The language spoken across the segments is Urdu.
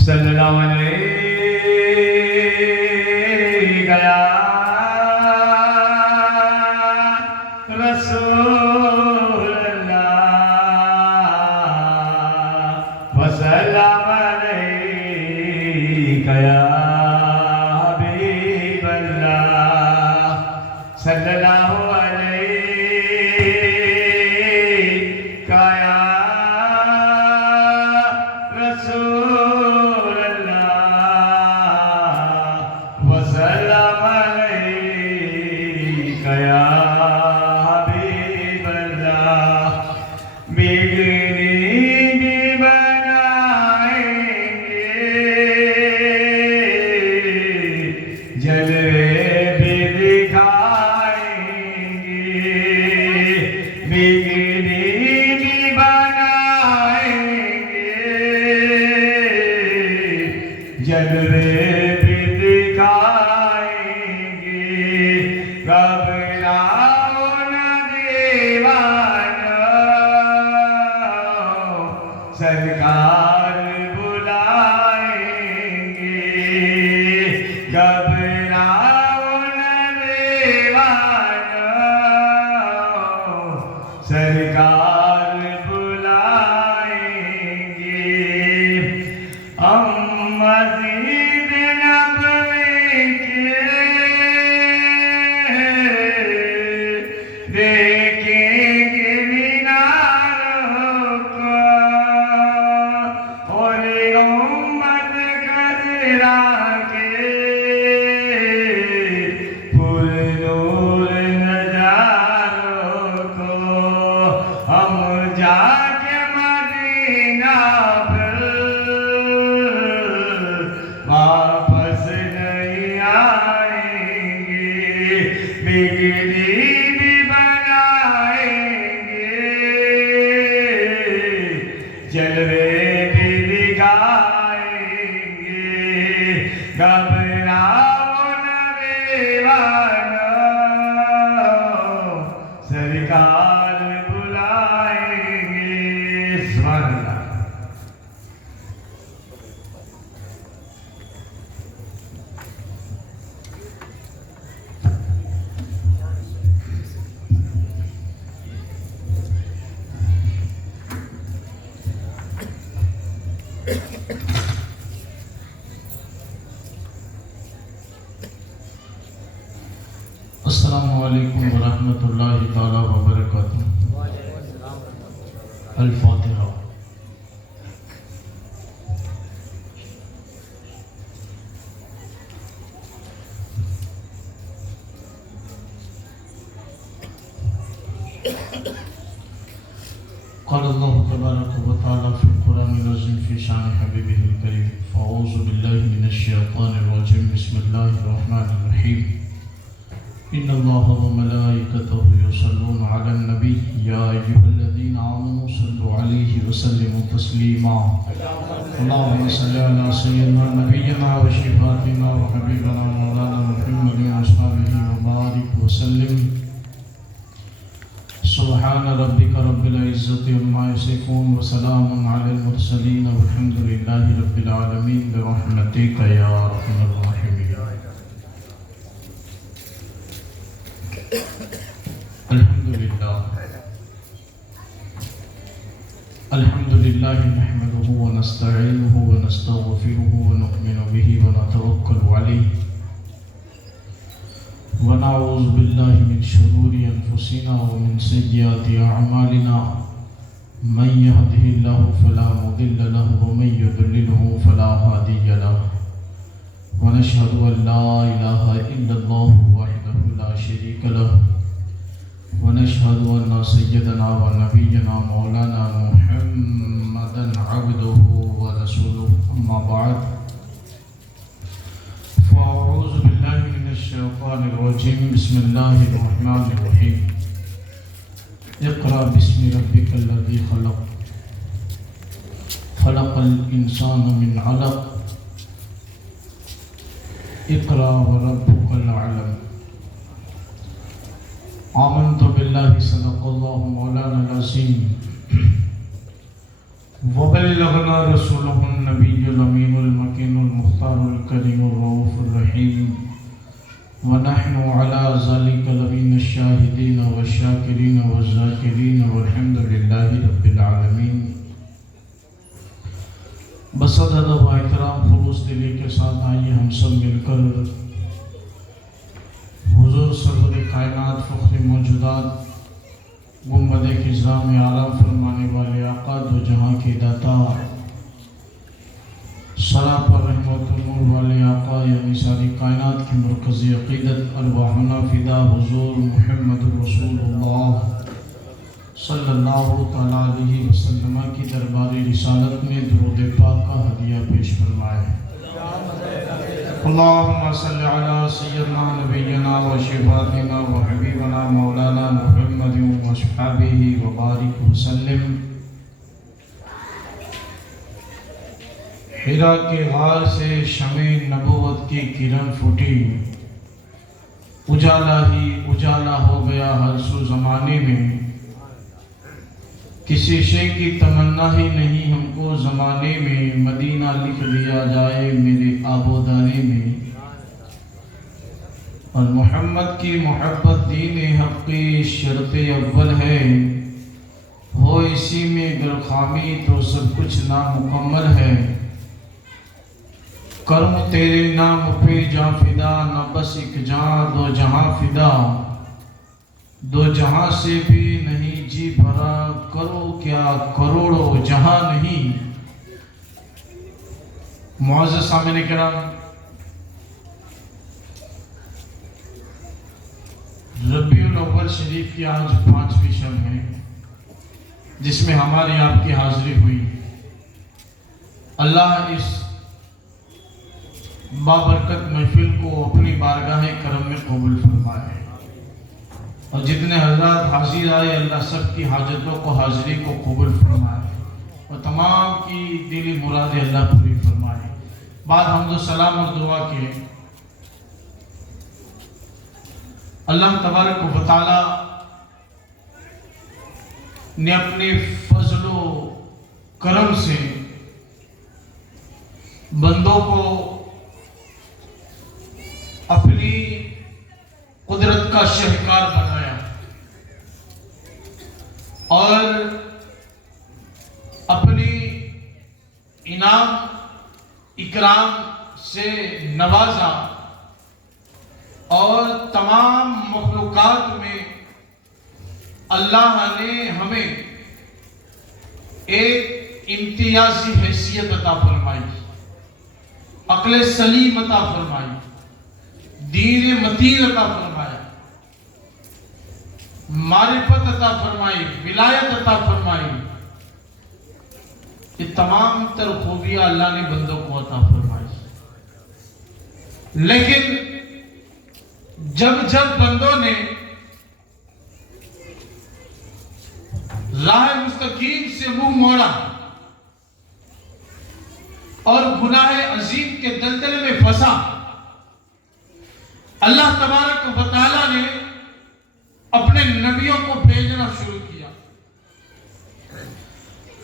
صلی اللہ علیہ گیا رسول اللہ وسلم علیہ گیا حبیب اللہ صلی اللہ علیہ گیا رسول اللہ وسلم علیہ گیا حبیب اللہ بگنی بھی بنائیں گے جلوے بھی دکھائیں گے بگنی بھی بنائیں گے جلوے بھی دکھائیں گے گھبراؤ نہ دیوانو سرکار بلائیں گے گھبراؤ نہ دیوانو سرکار بلائیں گے ہم مزید نبوی کے دیکھیں گے میناروں کو اور امت خضرا کے پر نور نظاروں کو ہم جا کے مدینہ پھر واپس نہیں آئیں گے بگڑی بھی بنائیں گے جلوے بھی دکھائیں گے گھبراؤ نہ دیوانو سرکار بلائیں گے سبحان اللہ السلام علیکم ورحمۃ اللہ تعالی وبرکاتہ الفاتحہ قال اللہ تبارک و تعالی فی القرآن العظیم فی شان حبیبہ الکریم اعوذ باللہ من الشیطان الرجیم بسم اللہ الرحمن الرحیم ان اللہ وملائکتہ یصلون علی النبی یا ایھا الذین آمنوا صلوا علیہ وسلموا تسلیما اللہم صلی علی سیدنا نبینا و شفاعتنا و حبیبنا مولانا محمد و اصحابہ وبارک وسلم سبحان ربک رب العزت عما یصفون وسلام علی المرسلین والحمد للہ رب العالمین برحمتک یا ارحم الراحمین الحمد للہ نحمده ونستعینه ونستغفره ونؤمن به ونتوکل علیہ ونعوذ باللہ من شرور انفسنا ومن سیئات اعمالنا من يهده الله فلا مضل له ومن يضلله فلا هادي له ونشهد ان لا اله الا الله وحده لا شريك له ونشهد ان سيدنا ونبينا مولانا محمدا عبده ورسوله اما بعد فاعوذ بالله من الشيطان الرجيم بسم الله الرحمن الرحيم اقرأ باسم ربك الذي خلق خلق الانسان من علق اقرأ وربك الاعلم آمنت باللہ صدق اللہ مولانا العظیم وبلغنا رسولہ النبی الامین الكريم الرؤوف الرحيم ونحن على ذلك لمن الشاهدين والشاكرين والذاكرين والحمد لله رب العالمين۔ بصد ادب و احترام خلوص دلی کے ساتھ آئیے ہم سب مل کر حضور سرور کائنات فخر موجودات گنبد خضرا میں آرام فرمانے والے آقا دو جہاں کے داتا سرا پر رحمت نور والے آقا یعنی ساری کائنات کی مرکزی عقیدت ارواحنا فدا حضور محمد رسول اللہ صلی اللہ علیہ وسلم کی درباری رسالت میں درود پاک کا ہدیہ پیش فرمائے۔ اللہم صلی علی سیدنا نبینا و شفاعنا و حبیبنا مولانا محمد و صحابہ و بارک وسلم۔ حرا کے غار سے شمع نبوت کی کرن پھوٹی، اجالا ہی اجالا ہو گیا ہر سو زمانے میں، کسی شے کی تمنا ہی نہیں ہم کو زمانے میں، مدینہ لکھ دیا جائے میرے آبودانے میں، اور محمد کی محبت دین حق کی شرط اول ہے، ہو اسی میں گر خامی تو سب کچھ نامکمل ہے، کرم تیرے نام پہ جاں فدا، نہ بس ایک جاں دو جہاں فدا، دو جہاں سے بھی نہیں جی بھرا، کرو کیا کروڑوں جہاں نہیں۔ معزز سامعین کرام، ربیع الاول شریف کی آج 5ویں شب ہے جس میں ہماری آپ کی حاضری ہوئی۔ اللہ اس بابرکت محفل کو اپنی بارگاہ کرم میں قبول فرمائے، اور جتنے حضرات حاضر آئے اللہ سب کی حاجتوں کو حاضری کو قبول فرمائے، اور تمام کی دلی مرادیں اللہ پوری فرمائے۔ بعد حمد و سلام اور دعا کے اللہ تبارک و تعالی نے اپنے فضل و کرم سے بندوں کو اپنی قدرت کا شہکار بنایا اور اپنی انعام اکرام سے نوازا، اور تمام مخلوقات میں اللہ نے ہمیں ایک امتیازی حیثیت عطا فرمائی، عقل سلیم عطا فرمائی، دین متین عطا فرمایا، معرفت عطا فرمائی، ولایت عطا فرمائی۔ یہ تمام تر خوبیاں اللہ نے بندوں کو عطا فرمائی، لیکن جب بندوں نے راہ مستقیم سے منہ موڑا اور گناہ عظیم کے دلدل میں پھنسا، اللہ تبارک و تعالی نے اپنے نبیوں کو بھیجنا شروع کیا۔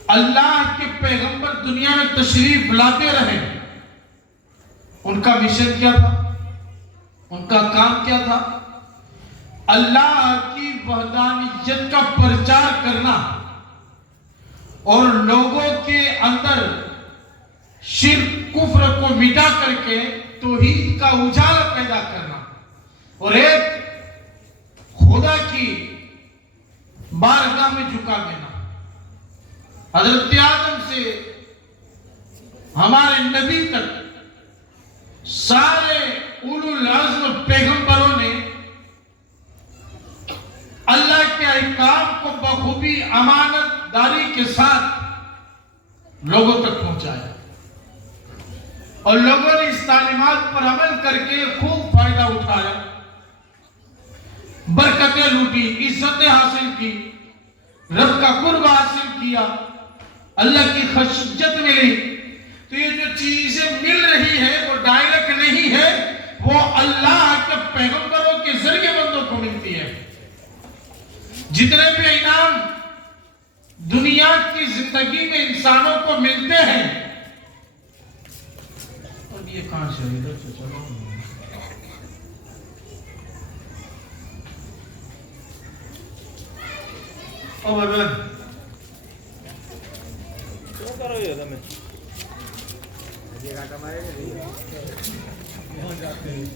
اللہ کے پیغمبر دنیا میں تشریف لاتے رہے، ان کا مشن کیا تھا؟ ان کا کام کیا تھا؟ اللہ کی وحدانیت کا پرچار کرنا اور لوگوں کے اندر شرک کفر کو مٹا کر کے توحید کا اجالا پیدا کرنا، اور ایک خدا کی بارگاہ میں جھکا دینا۔ حضرت آدم سے ہمارے نبی تک سارے اولو العزم پیغمبروں نے اللہ کے احکام کو بخوبی امانت داری کے ساتھ لوگوں تک پہنچایا، اور لوگوں نے اس تعلیمات پر عمل کر کے خوب فائدہ اٹھایا، برکتیں لوٹی، عزتیں حاصل کی، رب کا قرب حاصل کیا، اللہ کی خشیت ملی۔ تو یہ جو چیزیں مل رہی ہے وہ ڈائریکٹ نہیں ہے، وہ اللہ کے پیغمبروں کے ذریعے بندوں کو ملتی ہے۔ جتنے بھی انعام دنیا کی زندگی میں انسانوں کو ملتے ہیں، یہ کہاں سے ادھر سے چلو او بابا کیوں کرو یہ تمہیں یہ کاٹا مارے کہاں جاتے ہیں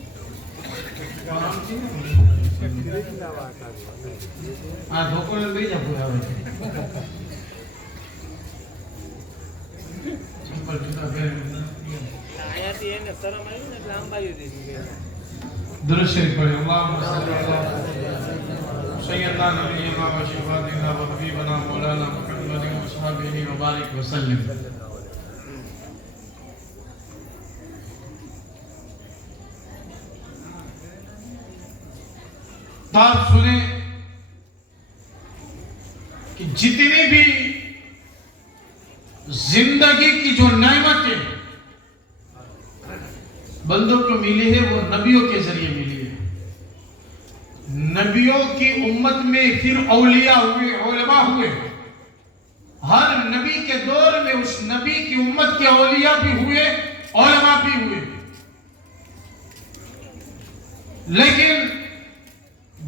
ہاں دھوکو نے بھی جب ہویا ہوئے چمپل جوتا پہن آیاتی ہے نا سرم آئی نا اسلام بھائی ہوتی درست شریف پڑھے اللہم صلی اللہ سیدنا نبینا و شفاعتنا و حبیبنا مولانا محمد و صحابہ و بارک وسلم. آپ سنیں کہ جتنی بھی زندگی کی جو نعمتیں بندوں کو ملی ہے وہ نبیوں کے ذریعے ملی ہے. نبیوں کی امت میں پھر اولیاء ہوئے، علماء ہوئے. ہر نبی کے دور میں اس نبی کی امت کے اولیاء بھی ہوئے، علماء بھی ہوئے. لیکن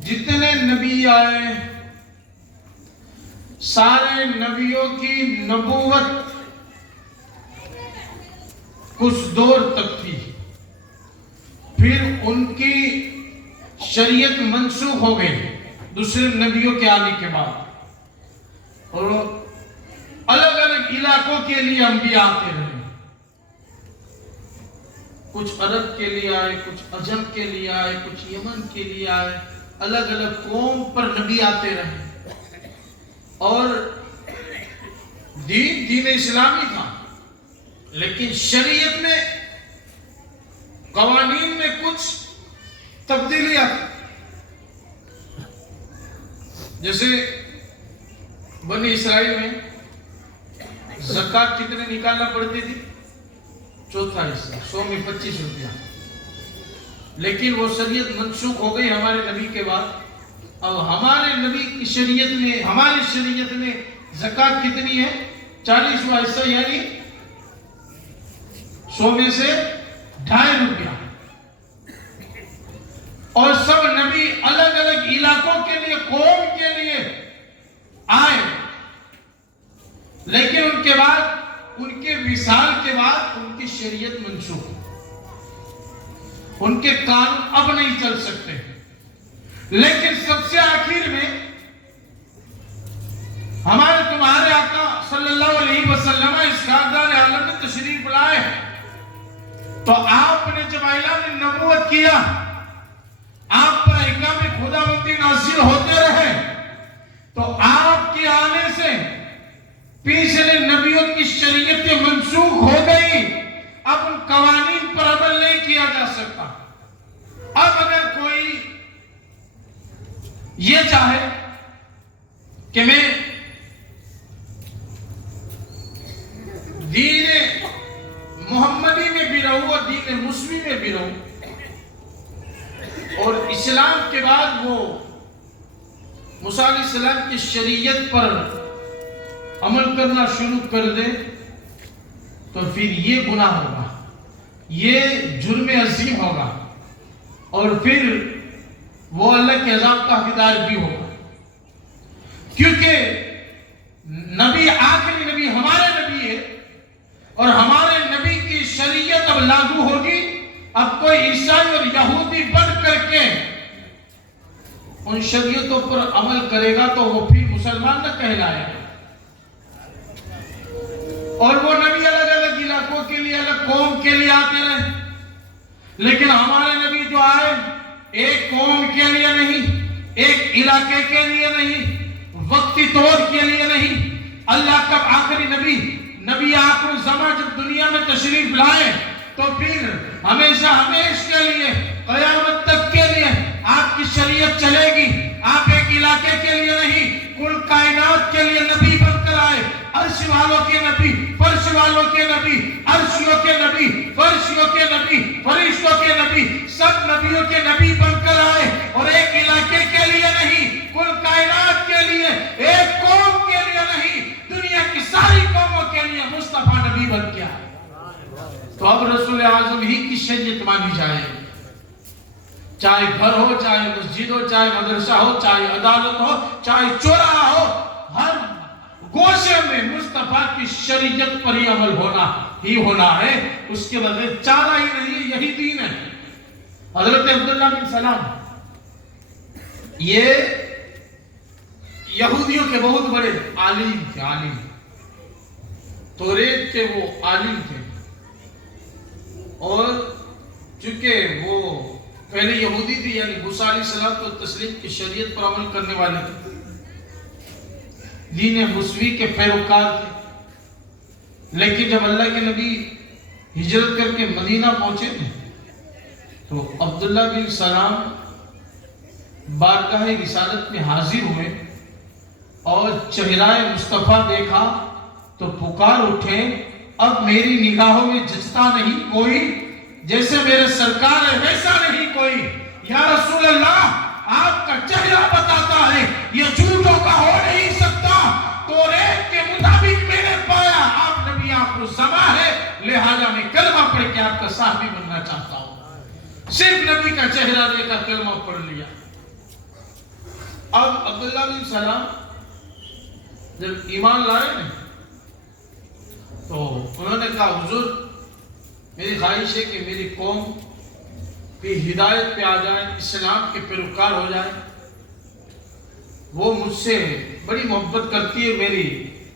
جتنے نبی آئے سارے نبیوں کی نبوت کچھ دور تک تھی، پھر ان کی شریعت منسوخ ہو گئی دوسرے نبیوں کے آنے کے بعد، اور الگ الگ علاقوں کے لیے انبیاء آتے رہے. کچھ عرب کے لیے آئے، کچھ عجم کے لیے آئے، کچھ یمن کے لیے آئے. الگ الگ قوم پر نبی آتے رہے. اور دین اسلامی تھا، لیکن شریعت میں قوانین میں کچھ تبدیلیاں. جیسے بنی اسرائیل میں زکوٰۃ کتنے نکالنا پڑتی تھی؟ چوتھا حصہ، 100 میں 25 روپیہ. لیکن وہ شریعت منسوخ ہو گئی ہمارے نبی کے بعد. اب ہمارے نبی کی شریعت میں، ہماری شریعت میں زکوٰۃ کتنی ہے؟ 40واں حصہ، یعنی 100 میں سے 2.5 روپیہ. اور سب نبی الگ الگ علاقوں کے لیے، قوم کے لیے آئے. لیکن ان کے بعد، ان کے وصال کے بعد ان کی شریعت منسوخ، ان کے قانون اب نہیں چل سکتے. لیکن سب سے آخر میں ہمارے تمہارے آقا صلی اللہ علیہ وسلم اس خاندان عالم میں تشریف لائے. تو آپ نے جب اعلان نبوت کیا، آپ پر احکام خداوندی نازل ہوتے رہے، تو آپ کے آنے سے پچھلے نبیوں کی شریعت منسوخ ہو گئی. اب ان قوانین پر عمل نہیں کیا جا سکتا. اب اگر کوئی یہ چاہے کہ میں دین محمدی میں بھی رہوں اور دین مسلم میں بھی رہوں، اور اسلام کے بعد وہ موسیٰ علیہ السلام کی شریعت پر عمل کرنا شروع کر دے، تو پھر یہ گناہ ہوگا، یہ جرم عظیم ہوگا، اور پھر وہ اللہ کے عذاب کا حقدار بھی ہوگا. کیونکہ نبی، آخری نبی ہمارے نبی ہے، اور ہمارے نبی کی شریعت اب لاگو ہوگی. اب کوئی عیسائی اور یہودی بن کر کے ان شریعتوں پر عمل کرے گا تو وہ پھر مسلمان نہ کہلائے گا. اور وہ نبی الگ الگ علاقوں کے لیے، الگ قوم کے لیے آتے رہے. لیکن ہمارے نبی جو آئے، ایک قوم کے لیے نہیں، ایک علاقے کے لیے نہیں، وقتی طور کے لیے نہیں. اللہ کا آخری نبی آخر الزمان جب دنیا میں تشریف لائے تو پھر ہمیشہ ہمیشہ کے لیے، قیامت تک کے لیے آپ کی شریعت چلے گی. آپ ایک علاقے کے لیے نہیں، کل کائنات کے لیے نبی بن کر آئے. عرش والوں کے نبی، فرش والوں کے نبی، عرشیوں کے نبی، فرشیوں کے نبی، فرشتوں کے نبی، سب نبیوں کے نبی بن کر آئے. اور ایک علاقے کے لیے نہیں، کل کائنات کے لیے، ایک قوم کے لیے نہیں، دنیا کی ساری قوموں کے لیے مصطفیٰ نبی بن کے آئے. تو اب رسول اعظم ہی کی شریعت مانی جائے، چاہے گھر ہو، چاہے مسجد ہو، چاہے مدرسہ ہو، چاہے عدالت ہو، چاہے چوراہا ہو، ہر گوشے میں مصطفیٰ کی شریعت پر ہی عمل ہونا ہے، اس کے بغیر چارہ ہی نہیں ہے، یہی دین ہے۔ حضرت عبداللہ بن سلام یہ یہودیوں کے بہت بڑے عالم تھے، عالم توریت کے وہ عالم تھے، اور چونکہ وہ پہلے یہودی تھی، یعنی موسیٰ علیہ السلام کو تسلیم کی شریعت پر عمل کرنے والے تھے، دین موسوی کے پیروکار تھے، لیکن جب اللہ کے نبی ہجرت کر کے مدینہ پہنچے تھے تو عبداللہ بن سلام بارگاہ رسالت میں حاضر ہوئے اور چہرہ مصطفیٰ دیکھا تو پکار اٹھے، اب میری نگاہوں میں جچتا نہیں کوئی، جیسے میرے سرکار ہے ویسا نہیں کوئی۔ یا رسول اللہ، آپ کا چہرہ بتاتا ہے یہ جھوٹوں کا ہو نہیں سکتا، توریت کے مطابق میں نے پایا آپ نبی آخر الزماں ہے، لہذا میں کلمہ پڑھ کے آپ کا صحابی بننا چاہتا ہوں۔ صرف نبی کا چہرہ دے کر کلمہ پڑھ لیا۔ اب عبداللہ بن سلام جب ایمان لائے نا تو انہوں نے کہا، حضور میری خواہش ہے کہ میری قوم کی ہدایت پہ آ جائے، اسلام کے پیروکار ہو جائے، وہ مجھ سے بڑی محبت کرتی ہے، میری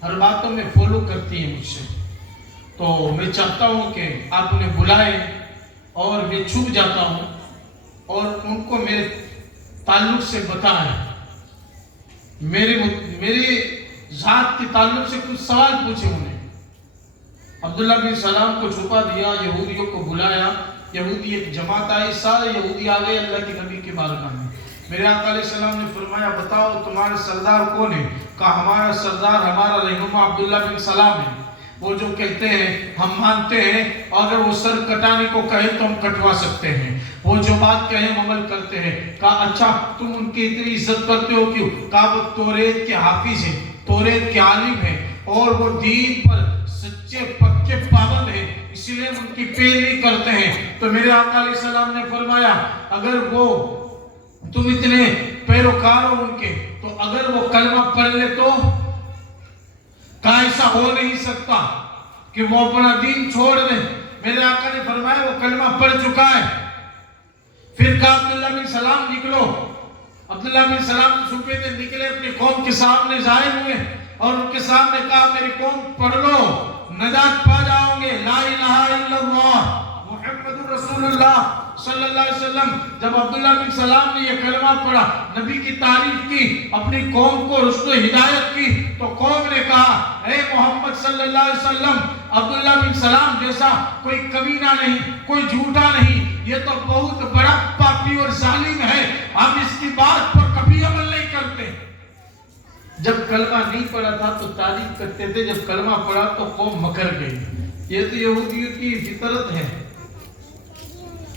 ہر باتوں میں فالو کرتی ہے مجھ سے، تو میں چاہتا ہوں کہ آپ انہیں بلائیں اور میں چھپ جاتا ہوں اور ان کو میرے تعلق سے بتائیں، میرے ذات کے تعلق سے کچھ سوال پوچھے انہیں۔ عبداللہ بن سلام کو چھپا دیا، یہودیوں کو بلایا، یہودی ایک جماعت آئی، سارے یہودی آ گئے اللہ کے نبی کے بارگاہ میں۔ میرے آقا علیہ السلام نے فرمایا، بتاؤ تمہارا سردار کون ہے؟ کہا ہمارا سردار ہمارا رہنما عبداللہ بن سلام ہے، وہ جو کہتے ہیں ہم مانتے ہیں، اگر وہ سر کٹانے کو کہے تو ہم کٹوا سکتے ہیں، وہ جو بات کہیں ہم عمل کرتے ہیں۔ کہا اچھا تم ان کی اتنی عزت کرتے ہو کیوں؟ کہا وہ توریت کے حافظ ہیں، توریت کے عالم ہیں، اور وہ دین پر سچے پکے پابند ہیں، اس لیے ان کی پیروی کرتے ہیں۔ تو میرے آقا علیہ السلام نے فرمایا، اگر وہ تم اتنے پیروکار ہو ان کے، تو اگر وہ کلمہ پڑھ لے تو؟ کہا ایسا ہو نہیں سکتا کہ وہ اپنا دین چھوڑ دیں۔ میرے آقا نے فرمایا وہ کلمہ پڑھ چکا ہے۔ پھر کہا عبداللہ بن سلام نکلو۔ عبداللہ بن سلام چھپے تھے، نکلے اپنی قوم کے سامنے ظاہر ہوئے اور ان کے سامنے کہا میری قوم پڑھ لو، نجات پا جاؤ گے، لا الہ الا اللہ محمد رسول اللہ صلی اللہ علیہ وسلم۔ جب عبداللہ بن سلام نے یہ کلمہ پڑھا، نبی کی تعریف کی، اپنی قوم کو رشد و ہدایت کی، تو قوم نے کہا اے محمد صلی اللہ علیہ وسلم، عبداللہ بن سلام جیسا کوئی کمینہ نہیں، کوئی جھوٹا نہیں، یہ تو بہت بڑا پاپی اور ظالم ہے، ہم اس کی بات پر کبھی عمل نہیں کرتے۔ جب کلمہ نہیں پڑھا تھا تو تعریف کرتے تھے، جب کلمہ پڑھا تو قوم مکر گئی۔ یہ تو یہودیوں کی فطرت ہے۔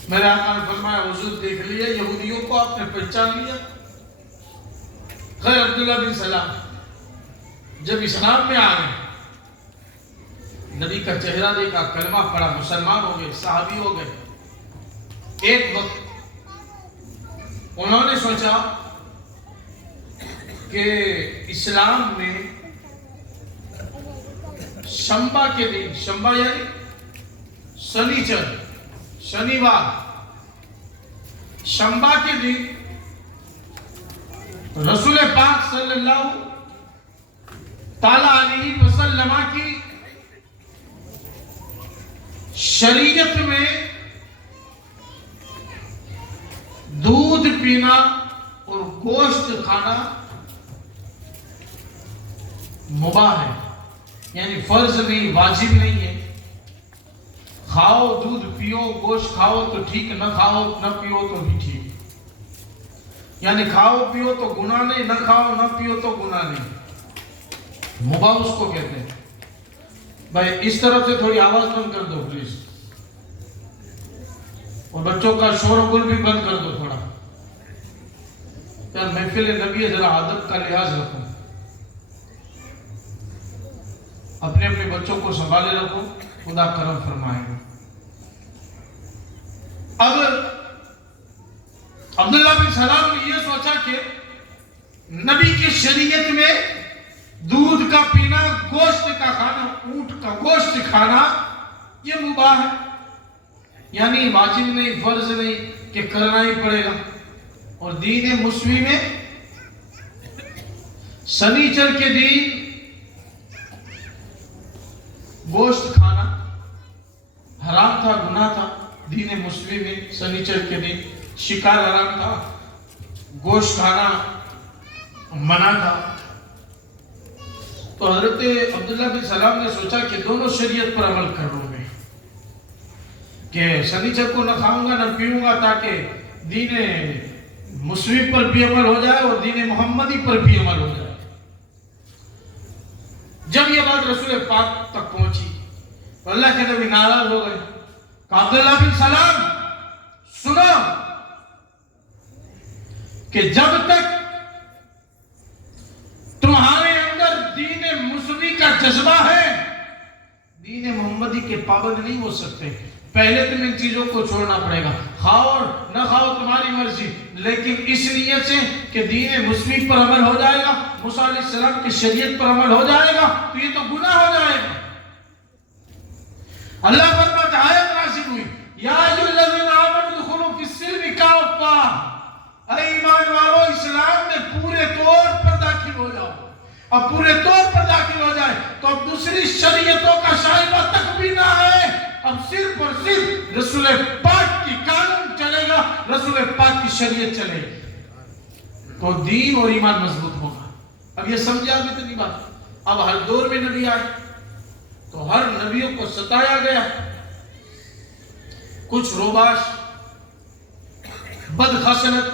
میرے آقا نے فرمایا حضور دیکھ لیا یہودیوں کو آپ نے پہچان لیا۔ خیر عبداللہ بن سلام جب اسلام میں آ گئے، نبی کا چہرہ دیکھا، کلمہ پڑھا، مسلمان ہو گئے، صحابی ہو گئے۔ ایک وقت انہوں نے سوچا کہ اسلام میں شنبہ کے دن، شنبہ یعنی شنیچر، شنیوار، شنبہ کے دن رسول پاک صلی اللہ تعالی علیہ وسلم کی شریعت میں دودھ پینا اور گوشت کھانا مباح ہے، یعنی فرض نہیں، واجب نہیں ہے۔ کھاؤ دودھ پیو، گوشت کھاؤ تو ٹھیک، نہ کھاؤ نہ پیو تو بھی ٹھیک، یعنی کھاؤ پیو تو گناہ نہیں، نہ کھاؤ نہ پیو تو گناہ نہیں، مباح اس کو کہتے ہیں۔ بھائی اس طرف سے تھوڑی آواز بند کر دو پلیز، اور بچوں کا شور و گل بھی بند کر دو تھوڑا، یار محفل نبی ہے، ذرا ادب کا لحاظ رکھو، اپنے اپنے بچوں کو سنبھالے رکھو، خدا کرم فرمائے گا۔ اب عبداللہ بن سلام نے یہ سوچا کہ نبی کی شریعت میں دودھ کا پینا، گوشت کا کھانا، اونٹ کا گوشت کھانا یہ مباح ہے، یعنی واجب نہیں، فرض نہیں کہ کرنا ہی پڑے گا۔ اور دین مسلم میں سنیچر کے دن گوشت کھانا حرام تھا، گناہ تھا۔ دین مسلم میں سنیچر کے دن شکار حرام تھا، گوشت کھانا منع تھا۔ تو حضرت عبداللہ بن سلام نے سوچا کہ دونوں شریعت پر عمل کر لوں میں، کہ سنیچر کو نہ کھاؤں گا نہ پیوں گا، تاکہ دین مسلم پر بھی عمل ہو جائے اور دین محمدی پر بھی عمل ہو جائے۔ جب یہ بات رسول پاک تک پہنچی تو اللہ کے نبی ناراض ہو گئے، کہ عبداللہ بن سلام سنو کہ جب تک تمہارے اندر دین مسلم کا جذبہ ہے، دین محمدی کے پابند نہیں ہو سکتے۔ پہلے تم ان چیزوں کو چھوڑنا پڑے گا، کھاؤ اور نہ کھاؤ تمہاری مرضی، لیکن اس نیت سے کہ دین مسلم پر عمل ہو جائے گا، موسیٰ علیہ السلام کی شریعت پر عمل ہو جائے گا تو یہ تو گناہ ہو جائے گا۔ اللہ فرماتا ہے، آیت نازل ہوئی، یا ایھا الذین آمنوا ادخلوا فی السلم کافۃ، اے ایمان والو اسلام میں پورے طور پر داخل ہو جاؤ۔ اب پورے طور پر داخل ہو جائے تو اب دوسری شریعتوں کا شائبہ تک بھی نہ ہے، اب صرف اور صرف رسول پاک کی قانون چلے گا، رسول پاک کی شریعت چلے گی تو دین اور ایمان مضبوط ہوگا۔ اب یہ سمجھا بھی تو نہیں بات۔ اب ہر دور میں نبی آئے تو ہر نبیوں کو ستایا گیا، کچھ روباش، بدخصلت،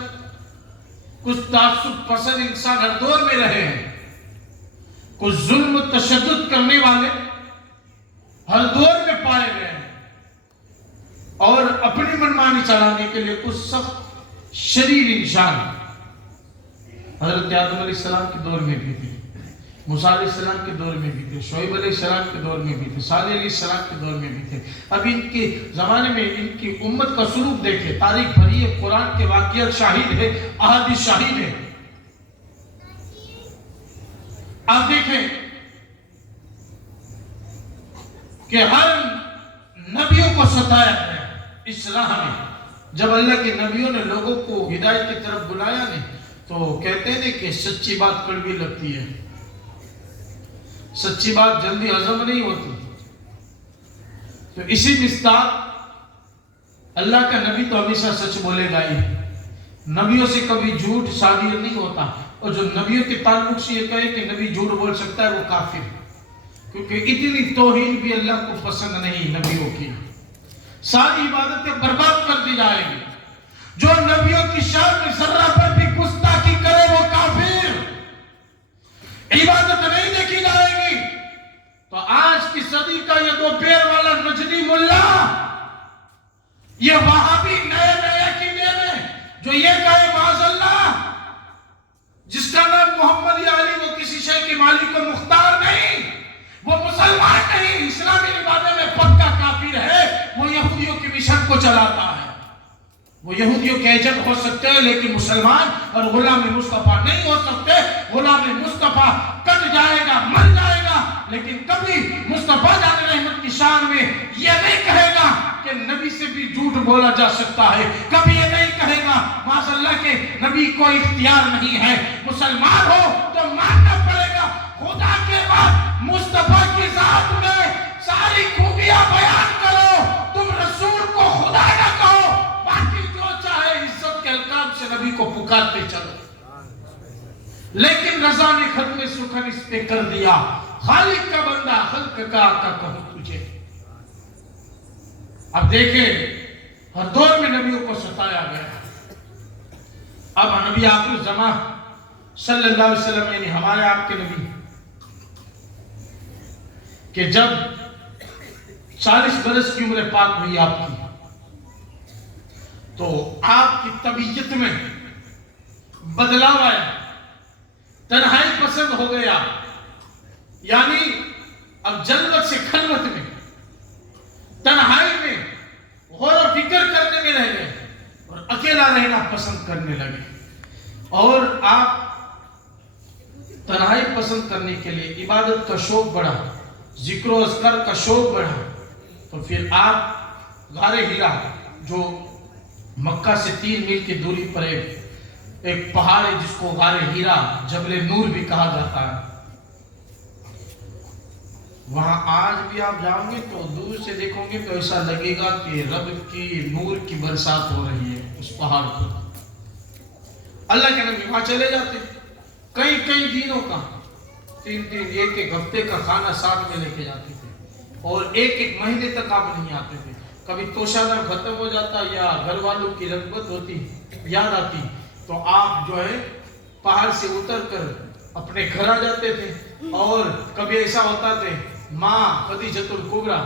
کچھ تعصب پسند انسان ہر دور میں رہے ہیں، کچھ ظلم و تشدد کرنے والے ہر دور میں پائے گئے ہیں، اور اپنی منمانی چلانے کے لیے کچھ سخت شریر انسان حضرت آدم علیہ السلام کے دور میں بھی تھے، موسیٰ علیہ السلام کے دور میں بھی تھے، شعیب علیہ السلام کے دور میں بھی تھے، صالح علیہ السلام کے دور میں بھی تھے۔ اب ان کے زمانے میں ان کی امت کا سلوک دیکھیں، تاریخ بھری ہے، قرآن کے واقعات شاہد ہے، احادیث شاہد ہے۔ آپ دیکھیں کہ ہر نبیوں کو ستایا گیا اس راہ میں۔ جب اللہ کے نبیوں نے لوگوں کو ہدایت کی طرف بلایا نہیں تو کہتے ہیں کہ سچی بات کڑوی لگتی ہے، سچی بات جلدی ہضم نہیں ہوتی۔ تو اسی مصداق اللہ کا نبی تو ہمیشہ سچ بولے گا ہی، نبیوں سے کبھی جھوٹ صادر نہیں ہوتا، اور جو نبیوں کے تعلق سے یہ کہے کہ نبی جھوٹ بول سکتا ہے وہ کافر ہے، کیونکہ اتنی توہین بھی اللہ کو پسند نہیں نبیوں کی۔ ساری عبادتیں برباد کر دی جائے گی۔ جو نبیوں کی شان میں ذرہ پر بھی گستاخی کرے وہ کافر، عبادت نہیں دیکھی جائے گی۔ تو آج کی صدی کا یہ دو پیر والا نجدی ملا، یہ وہابی نئے عقیدے میں جو یہ کہے معاذ اللہ جس کا نام محمد یا علی، وہ کسی شے کے مالک و مختار نہیں، وہ مسلمان نہیں، اسلامی عبادت میں پکا کافر ہے، وہ یہودیوں کی مشن کو چلاتا ہے۔ وہ یہودیوں کے ایجنٹ ہو سکتے ہیں لیکن مسلمان اور غلام مصطفیٰ نہیں ہو سکتے۔ غلام مصطفیٰ کٹ جائے گا، مر جائے گا، لیکن کبھی مصطفیٰ جان رحمت کی شان میں یہ نہیں کہے گا کہ نبی سے بھی جھوٹ بولا جا سکتا ہے، کبھی یہ نہیں کہے گا معاذ اللہ کے نبی کو اختیار نہیں ہے۔ مسلمان ہو تو ماننا پڑے گا خدا کے بعد مصطفیٰ کی ذات میں ساری خوبیاں بیان کرو، تم رسول کو خدا نہ کہو، باقی جو چاہے عزت کے القاب سے نبی کو پکارتے چلو۔ لیکن رضا نے ختم سخن اس پہ کر دیا، خالق کا بندہ خلق کا آقا کہوں تجھے۔ اب دیکھیں ہر دور میں نبیوں کو ستایا گیا۔ اب نبی آخر زمان صلی اللہ علیہ وسلم یعنی ہمارے آپ کے نبی کہ جب 40 برس کی عمر پاک ہوئی آپ کی تو آپ کی طبیعت میں بدلاؤ آیا، تنہائی پسند ہو گیا، یعنی اب جلوت سے خلوت میں، تنہائی میں غور و فکر کرنے میں رہ گئے۔ پسند کرنے لگے اور آپ تنہائی پسند کرنے کے لیے عبادت کا شوق بڑھا، ذکر و اذکار کا شوق بڑھا، تو پھر آپ غار ہرا جو مکہ سے 3 میل کی دوری پر ایک پہاڑ ہے جس کو غار ہرا جبل نور بھی کہا جاتا ہے، وہاں آج بھی آپ جاؤں گے تو دور سے دیکھو گے تو ایسا لگے گا کہ رب کی نور کی برسات ہو رہی ہے اس پہاڑ پر۔ اللہ کے نبی وہاں چلے جاتے، کئی دنوں کا 3 ایک ہفتے کا کھانا ساتھ میں لے کے جاتے تھے اور ایک مہینے تک آپ نہیں آتے تھے۔ کبھی توشہ دار ختم ہو جاتا یا گھر والوں کی رغبت ہوتی یاد آتی تو آپ جو ہے پہاڑ سے اتر کر اپنے گھر آ جاتے تھے، اور کبھی ایسا ہوتا تھے ماں خدیجۃ الکبریٰ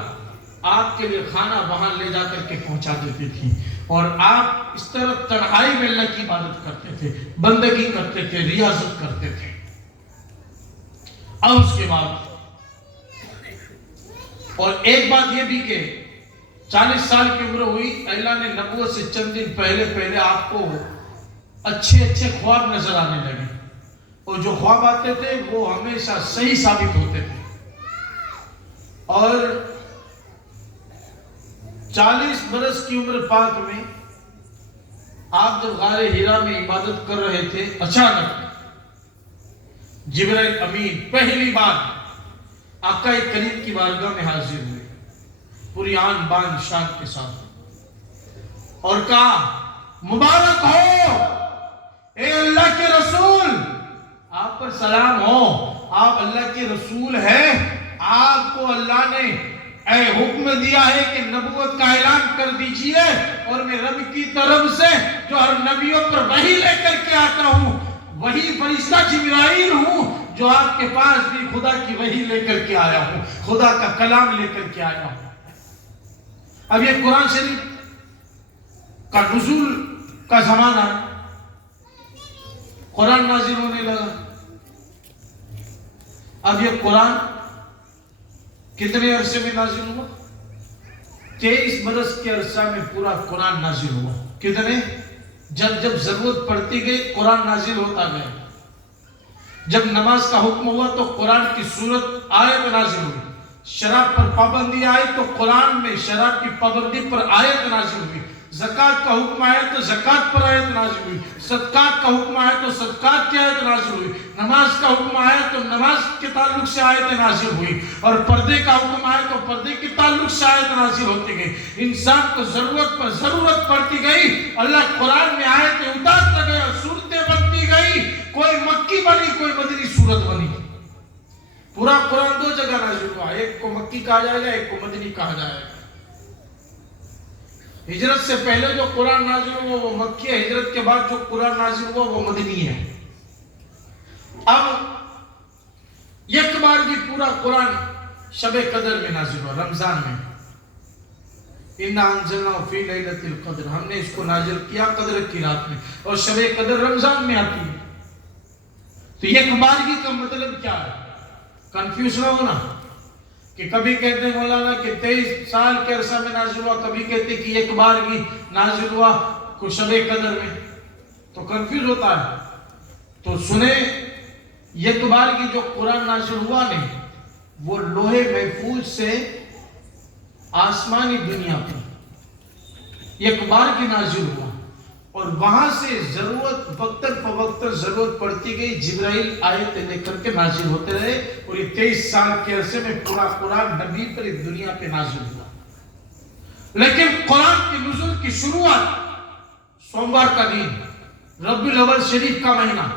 آپ کے لیے کھانا وہاں لے جا کر کے پہنچا دیتی تھی، اور آپ اس طرح تنہائی میں اللہ کی عبادت کرتے تھے، بندگی کرتے تھے، ریاضت کرتے تھے۔ اور اس کے بعد اور ایک بات یہ بھی کہ 40 سال کی عمر ہوئی، اللہ نے نبوت سے چند دن پہلے آپ کو اچھے خواب نظر آنے لگے، اور جو خواب آتے تھے وہ ہمیشہ صحیح ثابت ہوتے تھے، اور 40 برس کی عمر پاک میں آپ جب غار ہرا میں عبادت کر رہے تھے، اچانک جبرائیل امین پہلی بار آقا کریم کی بارگاہ میں حاضر ہوئے پوری آن بان شان کے ساتھ، اور کہا مبارک ہو اے اللہ کے رسول، آپ پر سلام ہو، آپ اللہ کے رسول ہیں، آپ کو اللہ نے حکم دیا ہے کہ نبوت کا اعلان کر دیجئے، اور میں رب کی طرف سے جو ہر نبیوں پر وحی لے کر کے آتا ہوں وہی فرشتہ جبرائیل ہوں جو آپ کے پاس بھی خدا کی وحی لے کر کے آیا ہوں، خدا کا کلام لے کر کے آیا ہوں۔ اب یہ قرآن شریف کا نزول کا زمانہ، قرآن نازل ہونے لگا۔ اب یہ قرآن کتنے عرصے میں نازل ہوا؟ 23 برس کے عرصہ میں پورا قرآن نازل ہوا۔ کتنے؟ جب ضرورت پڑتی گئی قرآن نازل ہوتا گیا۔ جب نماز کا حکم ہوا تو قرآن کی سورت آیت نازل ہوئی، شراب پر پابندی آئی تو قرآن میں شراب کی پابندی پر آیت نازل ہوئی، زکوٰۃ کا حکم آیا تو زکوٰۃ پر آیت نازل ہوئی، صدقات کا حکم آیا تو صدقات کی آیت نازل ہوئی، نماز کا حکم آیا تو نماز کے تعلق سے آیت نازل ہوئی، اور پردے کا حکم آیا تو پردے کے تعلق سے آیت نازل ہوتی گئی۔ انسان کو ضرورت پر ضرورت پڑتی گئی، اللہ قرآن میں آیتیں اتارتا گیا، صورتیں بنتی گئی، کوئی مکی بنی کوئی مدنی صورت بنی۔ پورا قرآن 2 جگہ نازل ہوا، ایک کو مکی کہا جائے گا، ایک کو مدنی کہا جائے گا۔ ہجرت سے پہلے جو قرآن نازل ہوا وہ مکی ہے، ہجرت کے بعد جو قرآن نازل ہوا وہ مدنی ہے۔ اب یک بار بھی پورا قرآن شب قدر میں نازل ہوا، رمضان میں۔ اِنَّا أَنزَلْنَاهُ فِي لَيْلَةِ الْقَدْرِ، ہم نے اس کو نازل کیا قدر کی رات میں، اور شب قدر رمضان میں آتی ہے۔ تو یک بارگی کا مطلب کیا ہے؟ کنفیوز نہ ہونا کہ کبھی کہتے ہیں مولانا کہ 23 سال کے عرصہ میں نازل ہوا، کبھی کہتے ہیں کہ ایک بارگی نازل ہوا کوئی شب قدر میں، تو کنفیوز ہوتا ہے۔ تو سنیں، ایک بارگی جو قرآن نازل ہوا نہیں، وہ لوح محفوظ سے آسمانی دنیا پر ایک بارگی نازل ہوا، اور وہاں سے ضرورت وقتاً فوقتاً ضرورت پڑتی گئی، جبرائیل آیت لے کر کے نازل ہوتے رہے، اور یہ 23 سال کے عرصے میں پورا قرآن نبی پر اس دنیا پہ نازل ہوا۔ لیکن قرآن کی نزول کی شروعات سوموار کا دن، ربیع الاول شریف کا مہینہ،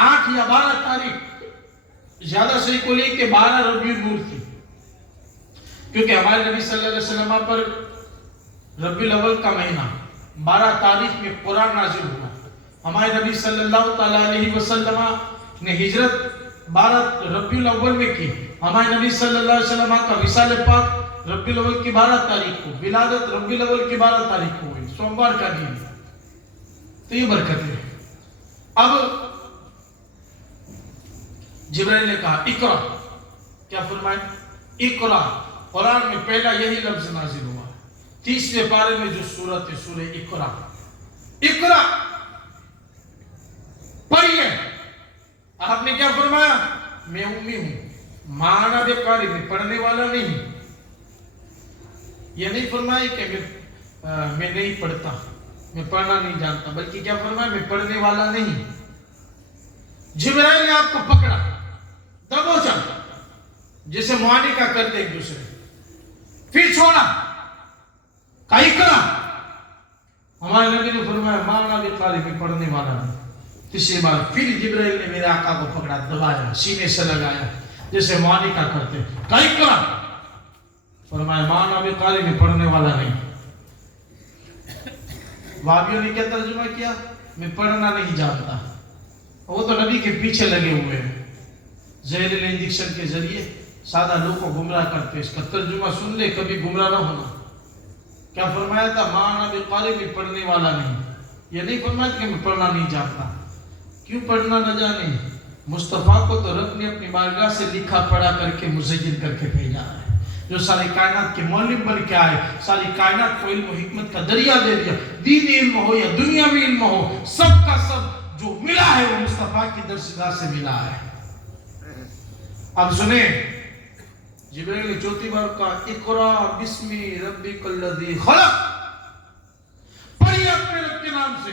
8 یا 12 تاریخ، زیادہ صحیح کو لے کہ 12 ربیع النور تھی، کیونکہ ہمارے نبی صلی اللہ علیہ وسلم پر ربیع الاول کا مہینہ 12 تاریخ میں قرآن نازل ہوا۔ ہمارے نبی صلی اللہ علیہ وسلم نے ہجرت 12 ربیع الاول میں کی، ہمارے نبی صلی اللہ علیہ وسلم کا وصال پاک ربیع الاول کی 12 تاریخ کو، ولادت ربیع الاول کی 12 تاریخ کو ہوئی، سوموار کا دن۔ تو یہ برکت ہے۔ اب جبرائیل نے کہا اقرا، کیا فرمائے؟ اقرا، قرآن میں پہلا یہی لفظ نازل ہوا، 30ویں پارے میں جو سورت ہے سورہ اقرا۔ اقرا پڑھیے. آپ نے کیا فرمایا؟ میں امی ہوں. مانا بے قاری میں پڑھنے والا نہیں. یہ نہیں فرمایا کہ میں نہیں پڑھتا، میں پڑھنا نہیں جانتا، بلکہ کیا فرمایا؟ میں پڑھنے والا نہیں. جبرائیل نے آپ کو پکڑا، دبوچا، جسے معانقہ کرتے ایک دوسرے، پھر چھوڑا، کہا اقرا. ہمارے نبی نے فرمایا مانا بے قاری میں پڑھنے والا نہیں. تیسری بار پھر جبرائیل نے میرے آقا کو پکڑا، دبایا، سینے سے لگایا جیسے معانقہ کرتے، کہا اقرا. فرمایا مانا بے قاری میں پڑھنے والا نہیں. وہابیوں نے کیا ترجمہ کیا؟ میں پڑھنا نہیں جانتا. وہ تو نبی کے پیچھے لگے ہوئے ہیں، زہریلے انجیکشن کے ذریعے سادہ لوگ کو گمراہ کرتے. اس کا ترجمہ سن لے، کبھی گمراہ نہ ہونا. کیا فرمایا تھا؟ مانا بے قاری میں پڑھنے والا نہیں. یہ نہیں فرمایا کہ میں پڑھنا نہیں جانتا. کیوں پڑھنا نہ جانے؟ مصطفیٰ کو تو رب نے اپنی بارگاہ سے لکھا پڑھا کر کے مزین کر کے بھیجا ہے، جو ساری کائنات کے معلم بن کے آئے، ساری کائنات کو علم و حکمت کا دریا دے دیا. دینی علم ہو یا دنیاوی علم ہو، سب کا سب جو ملا ہے وہ مصطفیٰ کی درسگاہ سے ملا ہے. اب سنیں، جبرائیل نے چوتھی بار کہا اقرا بسم ربک الذی خلق. پڑھیے اپنے رب کے نام سے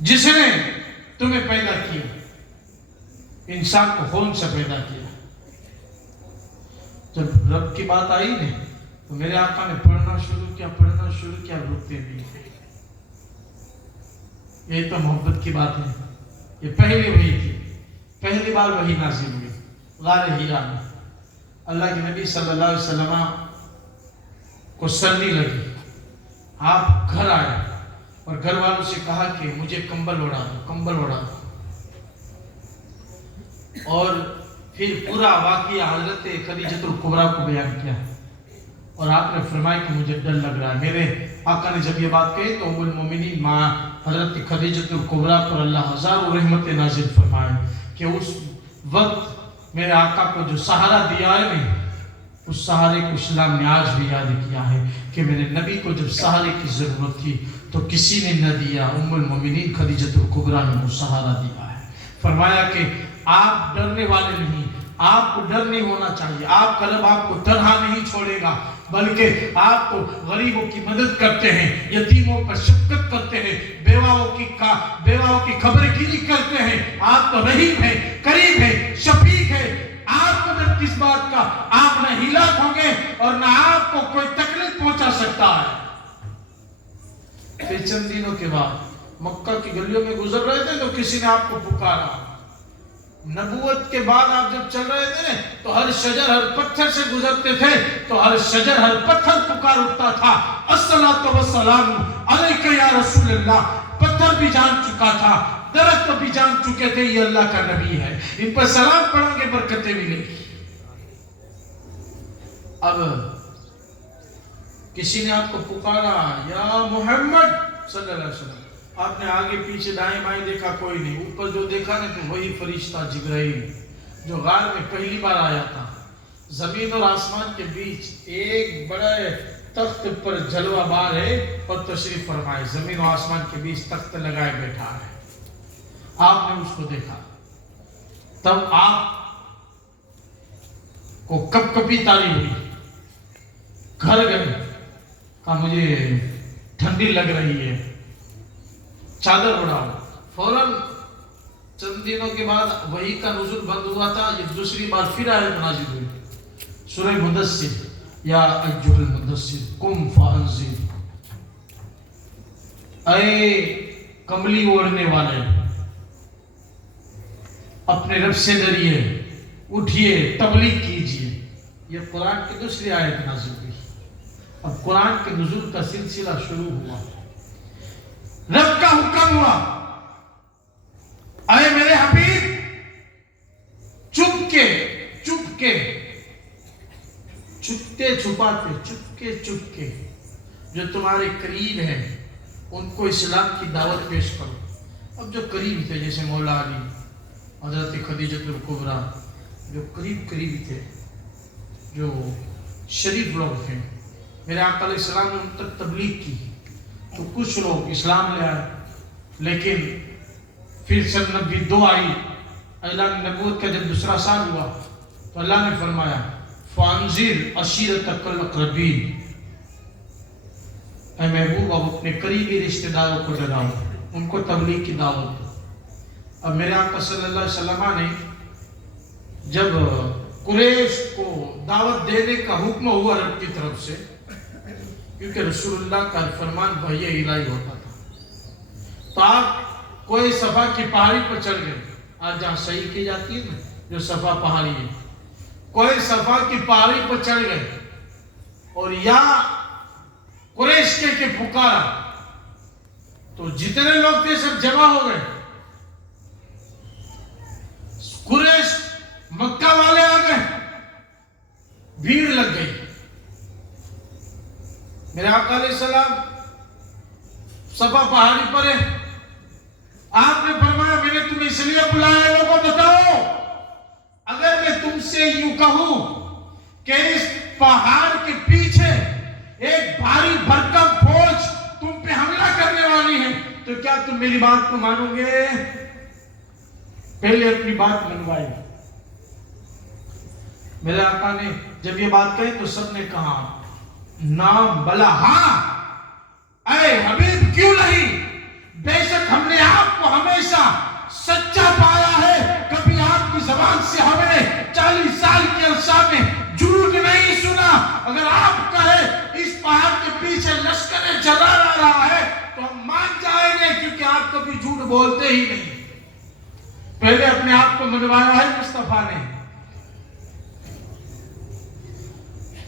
جس نے تمہیں پیدا کیا. انسان کو خون سے پیدا کیا. جب رب کی بات آئی نا تو میرے آقا نے پڑھنا شروع کیا رکتے بھی. یہ تو محبت کی بات ہے. یہ پہلی وحی تھی، پہلی بار وحی نازل ہوئی غار ہیرا میں. اللہ کے نبی صلی اللہ علیہ وسلم کو سردی لگی. آپ گھر آئے اور گھر والوں سے کہا کہ مجھے کمبل اڑا دو. اور پھر پورا واقعہ حضرت خدیجۃ الکبریٰ کو بیان کیا اور آپ نے فرمایا کہ مجھے ڈر لگ رہا ہے. میرے آقا نے جب یہ بات کہی تو ام المومنین ماں حضرت خدیجۃ الکبریٰ پر اللہ ہزاروں رحمت نازل فرمائے کہ اس وقت میرے آقا کو جو سہارا دیا ہے نہیں، اس سہارے کو اسلام نے آج بھی یاد کیا ہے کہ میرے نبی کو جب سہارے کی ضرورت تھی تو کسی نے نہ دیا، ام المومنین خدیجۃ الکبریٰ نے وہ سہارا دیا ہے. فرمایا کہ آپ ڈرنے والے نہیں، آپ کو ڈر نہیں ہونا چاہیے. آپ کا رب آپ کو تنہا نہیں چھوڑے گا، بلکہ آپ کو غریبوں کی مدد کرتے ہیں، یتیموں پر شفقت کرتے ہیں، بیواؤں کی خبر گیری کرتے ہیں. آپ تو رحیم ہے، کریم ہے، شفیق ہے. آپ کو ڈر کس بات کا؟ آپ نہ ہلاک ہوں گے اور نہ آپ کو کوئی تکلیف پہنچا سکتا ہے. پھر چند دنوں کے بعد مکہ کی گلیوں میں گزر رہے تھے تو کسی نے آپ کو پکارا. نبوت کے بعد آپ جب چل رہے تھے تو ہر شجر ہر پتھر سے گزرتے تھے تو ہر شجر ہر پتھر پکار اٹھتا تھا الصلاۃ والسلام علیک یا رسول اللہ. پتھر بھی جان چکا تھا، درخت بھی جان چکے تھے یہ اللہ کا نبی ہے، ان پر سلام پڑھیں گے برکتیں ملیں گی. اب کسی نے آپ کو پکارا یا محمد صلی اللہ علیہ وسلم. آپ نے آگے پیچھے دائیں بائیں دیکھا، کوئی نہیں. اوپر جو دیکھا نا تو وہی فرشتہ جبرائیل جو غار میں پہلی بار آیا تھا. زمین اور آسمان کے بیچ ایک بڑے تخت پر جلوہ بار ہے اور تشریف فرمائے. زمین و آسمان کے بیچ تخت لگائے بیٹھا ہے. آپ نے اس کو دیکھا، تب آپ کو کب کبھی تاری ہوئی، گھر گئے، کہا مجھے ٹھنڈی لگ رہی ہے، چادر اڑاؤ. فوراً چند دنوں کے بعد وحی کا نزول بند ہوا تھا. یہ دوسری بار پھر آیت نازل ہوئی، سورہ مدثر یا ایھا المدثر قم فانذر. اے کملی اوڑھنے والے، اپنے رب سے ڈریے، اٹھیے، تبلیغ کیجیے. یہ قرآن کی دوسری آیت نازل ہوئی. اب قرآن کے نزول کا سلسلہ شروع ہوا. رب کا حکم ہوا، اے میرے حبیب، چپکے چھپتے چھپاتے، چپکے جو تمہارے قریب ہیں ان کو اسلام کی دعوت پیش کرو. اب جو قریب تھے جیسے مولا علی، حضرت خدیجۃ الکبریٰ، جو قریب تھے، جو شریف لوگ تھے، میرے آقا علیہ السلام نے ان تک تبلیغ کی تو کچھ لوگ اسلام لے آئے، لیکن پھر سن نبی 2 آئی، اعلان نبوت کا جب دوسرا سال ہوا تو اللہ نے فرمایا فانذر عشیرتک الاقربین، اے محبوب اب اپنے قریبی رشتہ داروں کو ڈراؤ، ان کو تبلیغ کی دعوت دو۔ اب میرے آقا صلی اللہ علیہ وسلم نے جب قریش کو دعوت دینے کا حکم ہوا رب کی طرف سے، کیونکہ رسول اللہ کا فرمان وحی الہی ہوتا تھا، تو آپ کوئی صفا کی پہاڑی پر چڑھ گئے، آج جہاں صحیح کی جاتی ہے نا جو صفا پہاڑی ہے، کوئی صفا کی پہاڑی پر چڑھ گئے اور یا قریش کے پکارا تو جتنے لوگ تھے سب جمع ہو گئے، قریش مکہ والے آ گئے، بھیڑ لگ گئی۔ میرے آقا علیہ السلام صفا پہاڑی پر ہے، آپ نے فرمایا میں نے تمہیں اس لیے بلایا، لوگوں بتاؤ اگر میں تم سے یوں کہوں کہ اس پہاڑ کے پیچھے ایک بھاری بھرکم فوج تم پہ حملہ کرنے والی ہے تو کیا تم میری بات کو مانو گے؟ پہلے اپنی بات منوائی۔ میرے آقا نے جب یہ بات کہی تو سب نے کہا نام بلا ہاں، اے حبیب کیوں نہیں، بے شک ہم نے آپ کو ہمیشہ سچا پایا ہے، کبھی آپ کی زبان سے ہم نے 40 سال کے عرصہ میں جھوٹ نہیں سنا۔ اگر آپ کہے اس پہاڑ کے پیچھے لشکر جلال آ رہا ہے تو ہم مان جائیں گے، کیونکہ آپ کبھی جھوٹ بولتے ہی نہیں۔ پہلے اپنے آپ کو منوایا ہے مصطفیٰ نے۔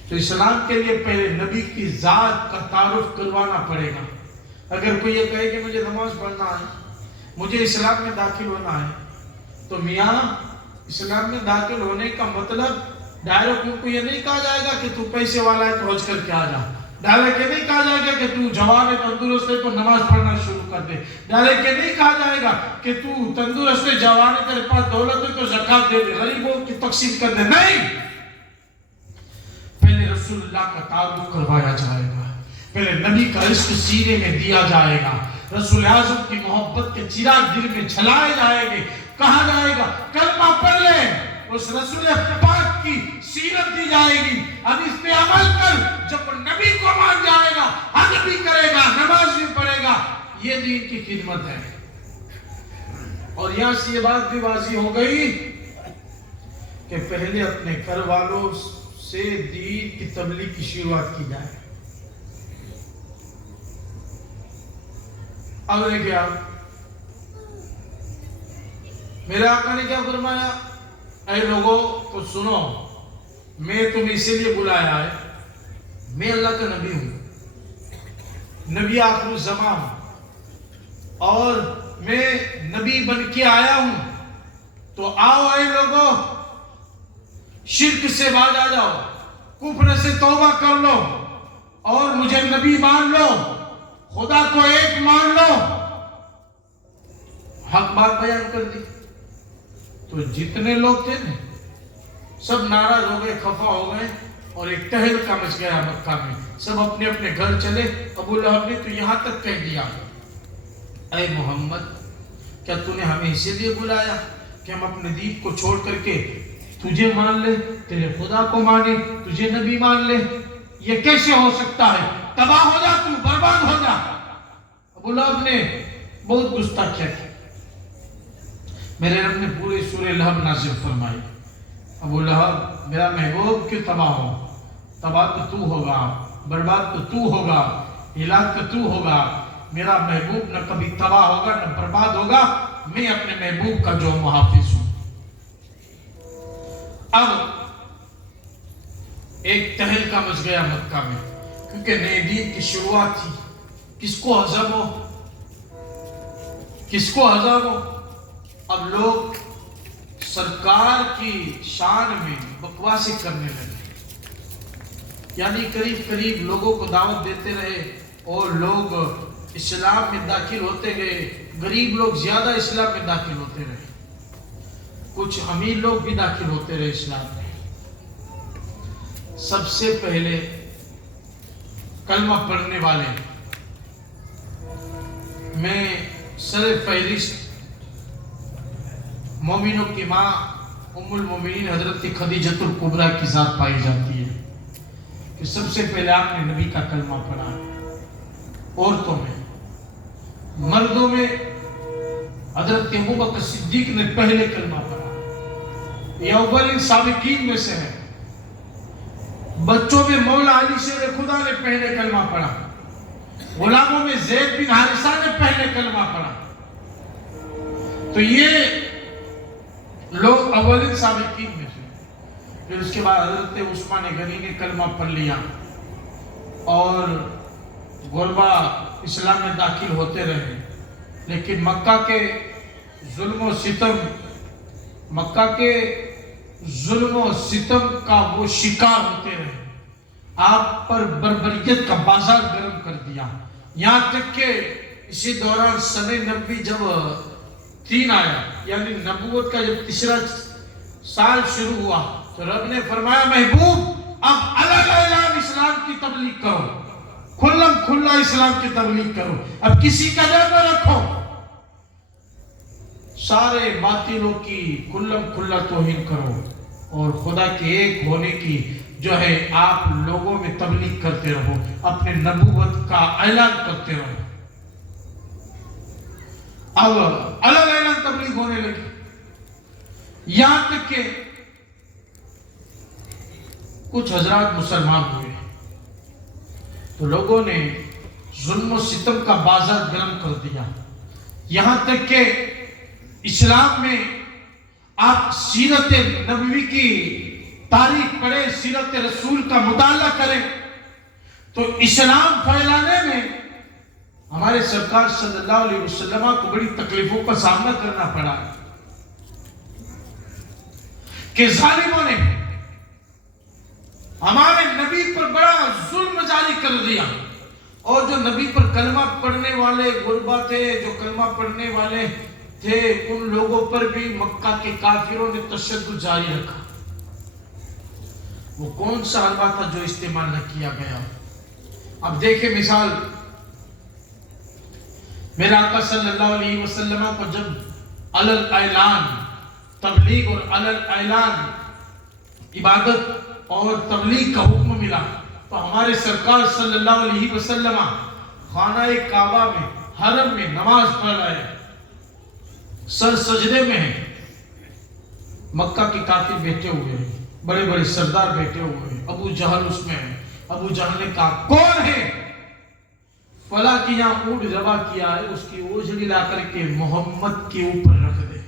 تو اسلام کے لیے پہلے نبی کی ذات کا تعارف کروانا پڑے گا۔ اگر کوئی یہ کہے کہ مجھے نماز پڑھنا ہے، مجھے اسلام میں داخل ہونا ہے، تو میاں اسلام میں داخل ہونے کا مطلب ڈائریکٹ ان کو یہ نہیں کہا جائے گا کہ تو پیسے والا ہے تو حج کر کے آ جا، ڈائریکٹ یہ نہیں کہا جائے گا کہ تو جوان ہے تندرست ہے تو نماز پڑھنا شروع کر دے، ڈائریکٹ یہ نہیں کہا جائے گا کہ تو تندرست ہے جوان ہے تیرے پاس دولت ہے تو زکات دے دے، غریبوں کی تقسیم کر دے۔ نہیں، پہلے رسول اللہ کا تعارف کروایا جائے گا، پہلے نبی کا عشق سینے میں دیا جائے گا، رسول اعظم کی محبت کے چراغ دل میں جلائے جائیں گے، کہا جائے گا کلمہ پڑھ لے، اس رسول پاک کی سیرت دی جائے گی، اب اس پہ عمل کر، جب نبی کو مان جائے گا، حج بھی کرے گا، نماز بھی پڑھے گا، یہ دین کی خدمت ہے۔ اور یہاں سے یہ بات بھی واضح ہو گئی کہ پہلے اپنے گھر والوں سے دین کی تبلیغ کی شروعات کی جائے۔ اب نے کیا، میرے آقا نے کیا فرمایا، اے لوگوں تو سنو، میں تمہیں اسی لیے بلایا ہے، میں اللہ کا نبی ہوں، نبی آخر الزمان، اور میں نبی بن کے آیا ہوں، تو آؤ اے لوگوں شرک سے باز آ جاؤ، کفر سے توبہ کر لو اور مجھے نبی مان لو، خدا کو ایک مان لو۔ حق بات بیان کر دی تو جتنے لوگ تھے نا سب ناراض ہو گئے، خفا ہو گئے، اور ایک تہلکہ مچ گیا مکہ میں، سب اپنے اپنے گھر چلے۔ ابو لہب نے تو یہاں تک کہہ دیا اے محمد کیا تو نے ہمیں اسی لیے بلایا کہ ہم اپنے دین کو چھوڑ کر کے تجھے مان لے، تیرے خدا کو مانے، تجھے نبی مان لے؟ یہ کیسے ہو سکتا ہے؟ تباہ ہو جا، تو برباد ہو جا۔ ابو لہب نے بہت گستاخیاں کی، میرے رب نے پورے سورہ لہب نازل فرمائی۔ ابو لہب میرا محبوب کیوں تباہ ہو؟ تباہ تو ہوگا، برباد تو ہوگا، ہلاک تو ہوگا۔ میرا محبوب نہ کبھی تباہ ہوگا نہ برباد ہوگا، میں اپنے محبوب کا جو محافظ ہوں۔ اب ایک تہلکہ مچ گیا مکہ میں، کیونکہ نئے دین کی شروعات تھی، کس کو ہضم ہو، کس کو ہضم ہو۔ اب لوگ سرکار کی شان میں بکواسیں کرنے لگے، یعنی قریب لوگوں کو دعوت دیتے رہے اور لوگ اسلام میں داخل ہوتے گئے، غریب لوگ زیادہ اسلام میں داخل ہوتے رہے، کچھ امیر لوگ بھی داخل ہوتے رہے اسلام میں۔ سب سے پہلے کلمہ پڑھنے والے میں سر فہرست مومنوں کی ماں ام المومنین حضرت خدیجۃ الکبریٰ کی ذات پائی جاتی ہے کہ سب سے پہلے آپ نے نبی کا کلمہ پڑھا. عورتوں میں، مردوں میں حضرت ابوبکر صدیق نے پہلے کلمہ پڑھا، یہ اولین سابقین میں سے ہے. بچوں میں مولا علی شیر خدا نے پہلے کلمہ پڑھا، غلاموں میں زید بن حارثہ نے پہلے کلمہ پڑھا. تو یہ لوگ اولین سابقین میں سے. پھر اس کے بعد حضرت عثمان غنی نے کلمہ پڑھ لیا اور غربا اسلام میں داخل ہوتے رہے، لیکن مکہ کے ظلم و ستم کا وہ شکار ہوتے رہے. آپ پر بربریت کا بازار گرم کر دیا، یہاں تک کہ اسی دوران سن نبی جب 3 آیا، یعنی نبوت کا جب تیسرا سال شروع ہوا، تو رب نے فرمایا محبوب اب الگ اعلان اسلام کی تبلیغ کرو، کھلا اسلام کی تبلیغ کرو، اب کسی کا ڈر نہ رکھو، سارے باطلوں کی کھلا توہین کرو اور خدا کے ایک ہونے کی جو ہے آپ لوگوں میں تبلیغ کرتے رہو، اپنے نبوت کا اعلان کرتے رہو. اب الگ اعلان تبلیغ ہونے لگی، یہاں تک کہ کچھ حضرات مسلمان ہوئے تو لوگوں نے ظلم و ستم کا بازار گرم کر دیا، یہاں تک کہ اسلام میں آپ سیرت نبوی کی تاریخ پڑھیں، سیرت رسول کا مطالعہ کریں تو اسلام پھیلانے میں ہمارے سرکار صلی اللہ علیہ وسلم کو بڑی تکلیفوں کا سامنا کرنا پڑا کہ ظالموں نے ہمارے نبی پر بڑا ظلم جاری کر دیا، اور جو نبی پر کلمہ پڑھنے والے غربا تھے، جو کلمہ پڑھنے والے تھے، ان لوگوں پر بھی مکہ کے کافروں نے تشدد جاری رکھا. وہ کون سا حربہ تھا جو استعمال نہ کیا گیا؟ اب دیکھیں مثال، میرے آقا صلی اللہ علیہ وسلم کو جب علل اعلان تبلیغ اور علل اعلان عبادت اور تبلیغ کا حکم ملا تو ہمارے سرکار صلی اللہ علیہ وسلم خانہ کعبہ میں حرم میں نماز پڑھ رہے ہیں، سر سجدے میں ہیں، مکہ کے کافر بیٹھے ہوئے ہیں، بڑے بڑے سردار بیٹھے ہوئے ہیں، ابو جہل اس میں ہے. ابو جہل نے کہا کون ہے؟ فلاں کی یہاں اونٹ ذبح کیا ہے، اس کی اوجھڑی لا کر کے محمد کے اوپر رکھ دے،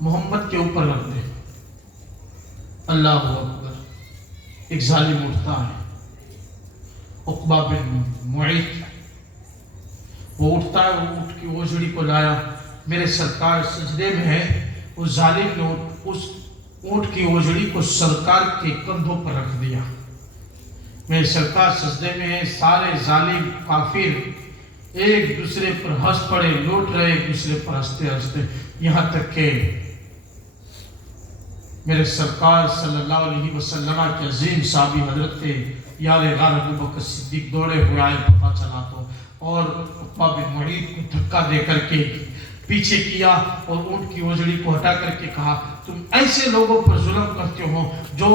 محمد کے اوپر رکھ دے. اللہ اکبر. ایک ظالم اٹھتا ہے، عقبہ بن معیط، وہ اٹھتا ہے، وہ اونٹ کی اوجھڑی کو لایا، میرے سرکار سجدے میں ہے، اس ظالم نے اس اونٹ کی اوجھڑی کو سرکار کے کندھوں پر رکھ دیا. میرے سرکار سجدے میں ہے، سارے ظالم کافر ایک دوسرے پر ہنس پڑے، لوٹ رہے ایک دوسرے پر ہنستے ہنستے، یہاں تک کہ میرے سرکار صلی اللہ علیہ وسلم کے عظیم صحابی حضرت یار غار ابوبکر صدیق دوڑے ہوئے آئے، پتہ چلا تو، اور عقبہ بن معیط کو دھکا دے کر کے پیچھے کیا اور اونٹ کی اوجھڑی کو ہٹا کر کے کہا تم ایسے لوگوں پر ظلم کرتے ہو جو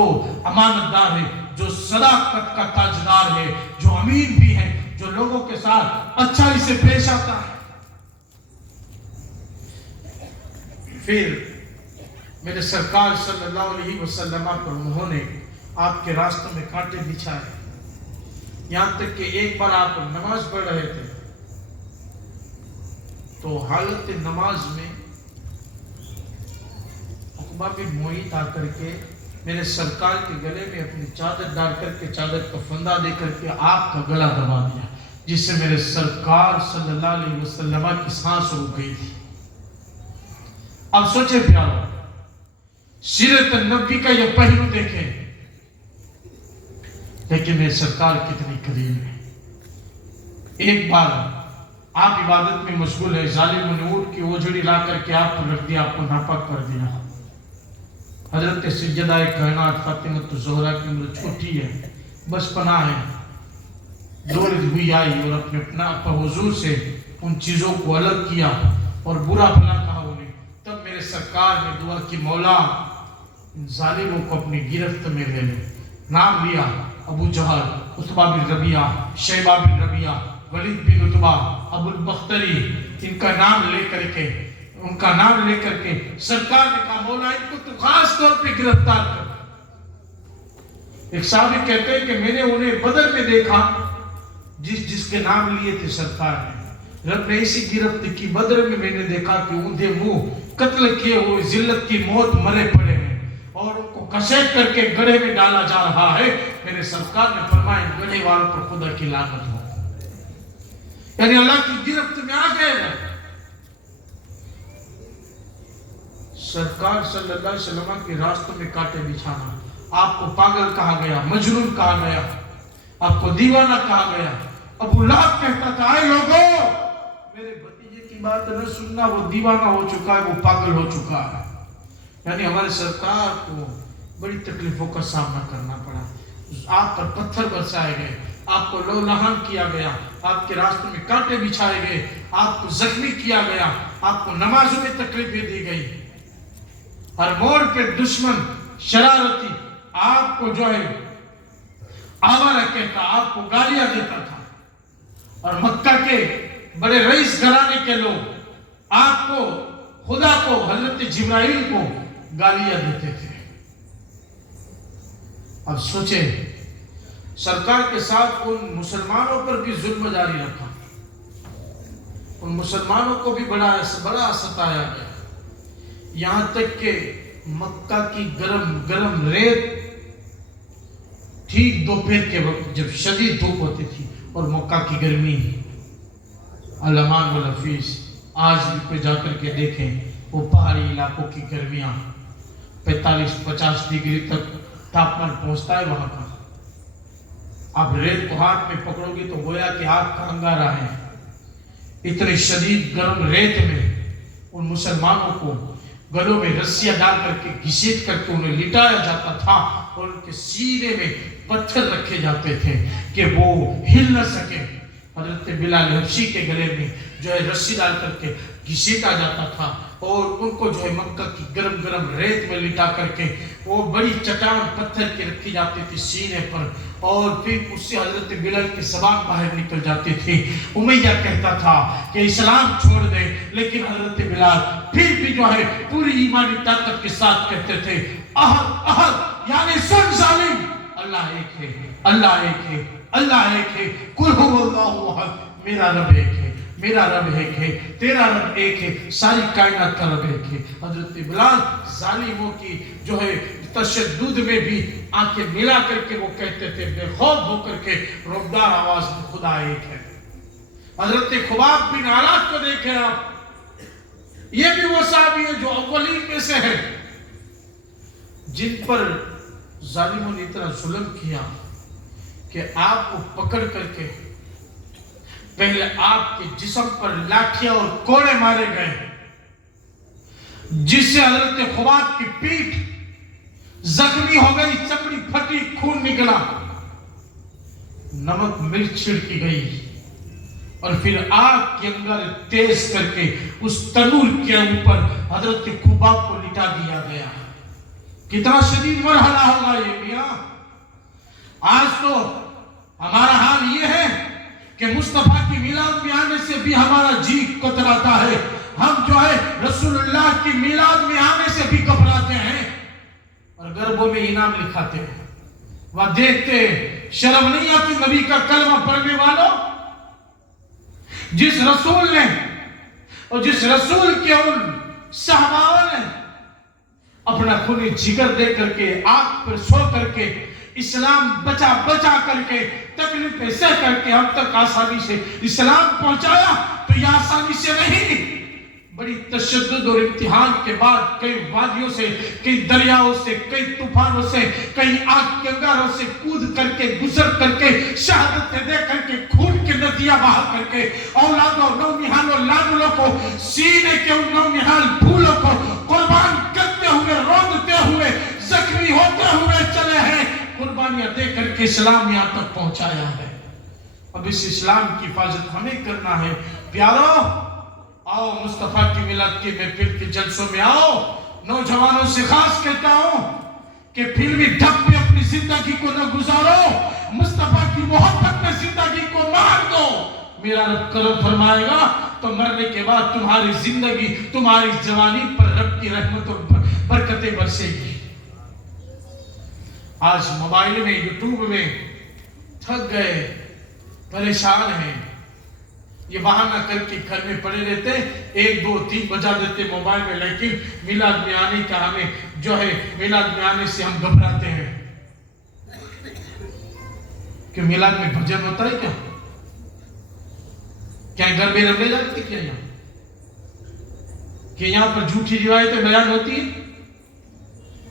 امانت دار ہے، جو صداقت کا تاجدار ہے، جو امین بھی ہے، جو لوگوں کے ساتھ اچھائی سے پیش آتا ہے. پھر میرے سرکار صلی اللہ علیہ وسلم پر انہوں نے آپ کے راستوں میں کانٹے بچھائے، یہاں تک کہ ایک بار آپ نماز پڑھ رہے تھے تو حالت نماز میں عقبہ بن معیط آ کر کے میرے سرکار کے گلے میں اپنی چادر ڈال کر کے، چادر کا فندہ دے کر کے آپ کا گلا دبا دیا، جس سے میرے سرکار صلی اللہ علیہ وسلم کی سانس رک گئی تھی. اب سوچے پیارو، سیرت نبی کا یہ پہلو دیکھیں، لیکن میرے سرکار کتنی قریب ہے. ایک بار آپ عبادت میں مشغول ہے، ظالموں نے اونٹ کی اوجھڑی لا کر کے آپ کو رکھ دیا، آپ کو ناپاک کر دیا. حضرت سیدہ کائنات فاطمہ الزہرا کی عمر چھوٹی ہے، بس پناہ ہے، دولت ہوئی آئی اور اپنے اپنا حضور سے ان چیزوں کو الگ کیا اور برا بھلا کہا انہیں، تب میرے سرکار نے دعا کی مولا ان ظالموں کو اپنی گرفت میں لے لے. نام لیا ابو جہل، عتبہ بن ربیعہ، شیبہ بن ربیعہ، ولید بن عتبہ، ابو البختری، ان کا نام لے کر کے سرکار نے کہا مولا ان کو تو خاص طور پہ گرفتار کر. ایک صحابی کہتے ہیں کہ میں نے انہیں بدر میں دیکھا، جس کے نام لیے تھے سرکار نے، رب نے ایسی گرفت کی بدر میں نے دیکھا کہ اندھے منہ قتل کیے ہوئے ذلت کی موت مرے پڑے ہیں اور ان کو کسیٹ کر کے گڑھے میں ڈالا جا رہا ہے. میرے سرکار نے فرمایا ان گڑھے والوں پر خدا کی لعنت ہو. یعنی اللہ کی گرفت میں آ گئے. سرکار صلی اللہ علیہ وسلم کے راستوں میں کانٹے بچھانا، آپ کو پاگل کہا گیا، مجنون کہا گیا، آپ کو دیوانہ کہا گیا. ابو لہب کہتا تھا اے لوگوں میرے بھتیجے کی بات نہ سننا، وہ دیوانہ ہو چکا ہے، وہ پاگل ہو چکا ہے. یعنی ہمارے سرکار کو بڑی تکلیفوں کا سامنا کرنا پڑا. آپ پر پتھر برسائے گئے، آپ کو لو لہان کیا گیا، آپ کے راستوں میں کانٹے بچھائے گئے، آپ کو زخمی کیا گیا، آپ کو نمازوں میں تکلیفیں دی گئی. ہر موڑ پہ دشمن شرارتی آپ کو جو ہے آوارہ کہتا، آپ کو گالیاں دیتا تھا. اور مکہ کے بڑے رئیس گھرانے کے لوگ آپ کو، خدا کو، حضرت جبرائیل کو گالیاں دیتے تھے. اب سوچیں سرکار کے ساتھ ان مسلمانوں پر بھی ظلم جاری رکھا، ان مسلمانوں کو بھی بڑا ستایا گیا. یہاں تک کہ مکہ کی گرم ریت ٹھیک دوپہر کے وقت جب شدید دھوپ ہوتی تھی اور مکہ کی گرمی، علمان والحفیظ آج بھی کوئی جا کر کے دیکھیں وہ پہاڑی علاقوں کی گرمیاں 45-50 ڈگری تک تاپمان پہنچتا ہے وہاں کا. آپ ریت کو ہاتھ میں پکڑو گی تو گویا کہ آگ کا انگارہ ہے. اتنے شدید گرم ریت میں ان مسلمانوں کو گلوں میں رسیاں ڈال کر کے گھسیٹ کر کے انہیں لٹایا جاتا تھا اور ان کے سینے میں پتھر رکھے جاتے تھے کہ وہ ہل نہ سکے. حضرت بلال حبشی کے گلے میں جو ہے رسی ڈال کر کے گھسیٹا جاتا تھا اور ان کو جو ہے مکہ کی گرم ریت میں لٹا کر کے وہ بڑی چٹان پتھر کی رکھی جاتی تھی سینے پر اور پھر اس سے حضرت بلال کی زبان باہر نکل جاتی تھی. امیہ کہتا تھا کہ اسلام چھوڑ دے، لیکن حضرت بلال پھر بھی جو ہے پوری ایمانی طاقت کے ساتھ کہتے تھے احد احد، یعنی سن ظالم، اللہ ایک ہے، اللہ ایک ہے، اللہ ایک ہے، قل هو اللہ احد، میرا رب ایک ہے، میرا رب ایک ہے، تیرا رب ایک ہے، ساری کائنات کا رب ایک ہے. حضرت بلال ظالموں کی جو ہے تشدد میں بھی آنکھیں ملا کر کے وہ کہتے تھے بے خوف ہو کر کے ربدار آواز میں خدا ایک ہے. حضرت خباب بن عرات کو دیکھیں آپ، یہ بھی وہ صحابی ہے جو اولین میں سے ہے جن پر ظالموں نے اتنا ظلم کیا کہ آپ کو پکڑ کر کے پہلے آپ کے جسم پر لاٹھیاں اور کوڑے مارے گئے، جس سے حضرت خباب کی پیٹھ زخمی ہو گئی، چمڑی پھٹی، خون نکلا، نمک مرچ چھڑکی گئی اور پھر آگ کے انگار تیز کر کے اس تنور کے اوپر حضرت خباب کو لٹا دیا گیا. کتنا شدید مرحلہ ہوگا یہ میاں. آج تو ہمارا حال یہ ہے کہ مصطفیٰ کی میلاد میں آنے سے بھی ہمارا جی کتراتا ہے. ہم جو ہے رسول اللہ کی میلاد میں آنے سے بھی گھبراتے ہیں اور گربوں میں انعام لکھاتے ہیں. وہاں دیکھتے شرم نہیں آتی نبی کا کلمہ پڑھنے والوں؟ جس رسول نے اور جس رسول کے ان صحابہ نے اپنا خون جگر دے کر کے آگ پر سو کر کے اسلام بچا کر کے تکلیفیں سہ کر کے ہم تک آسانی سے اسلام پہنچایا، تو یہ آسانی سے نہیں، بڑی تشدد اور امتحان کے بعد کئی وادیوں سے، کئی دریاؤں سے، کئی طوفانوں سے، کئی آگ کے انگاروں سے کود کر کے گزر کر کے شہادتیں دے کر کے خون کے ندیاں بہا کر کے اولادوں نونہالوں لادلوں کو سینے کے ان نونہال پھولوں کو قربان کرتے ہوئے روندتے ہوئے زخمی ہوتے ہوئے چلے ہیں، قربانیاں دے کر کے اسلام یہاں تک پہنچایا ہے. اب اس اسلام کی حفاظت ہمیں کرنا ہے. پیارو آؤ مصطفیٰ کی ملاد کے محفل کے جلسوں میں آؤ. نوجوانوں سے خاص کہتا ہوں کہ فلمی ڈھب پہ اپنی زندگی کو نہ گزارو، مصطفیٰ کی محبت میں زندگی کو مار دو. میرا رب کرم فرمائے گا تو مرنے کے بعد تمہاری زندگی، تمہاری جوانی پر رب کی رحمت اور برکتیں برسے گی. آج موبائل میں، یوٹیوب میں تھک گئے، پریشان ہیں. یہ بہانہ کر کے گھر میں پڑے رہتے، 1 2 3 بجا دیتے موبائل میں. لیکن میلاد میں آنے کا ہمیں جو ہے، میلاد میں آنے سے ہم گھبراتے ہیں کہ میلاد میں بھجن ہوتا ہے. کیا گھر میں رب لے جاتے کیا یہاں کہ یہاں پر جھوٹی روایتیں بیان ہوتی ہیں؟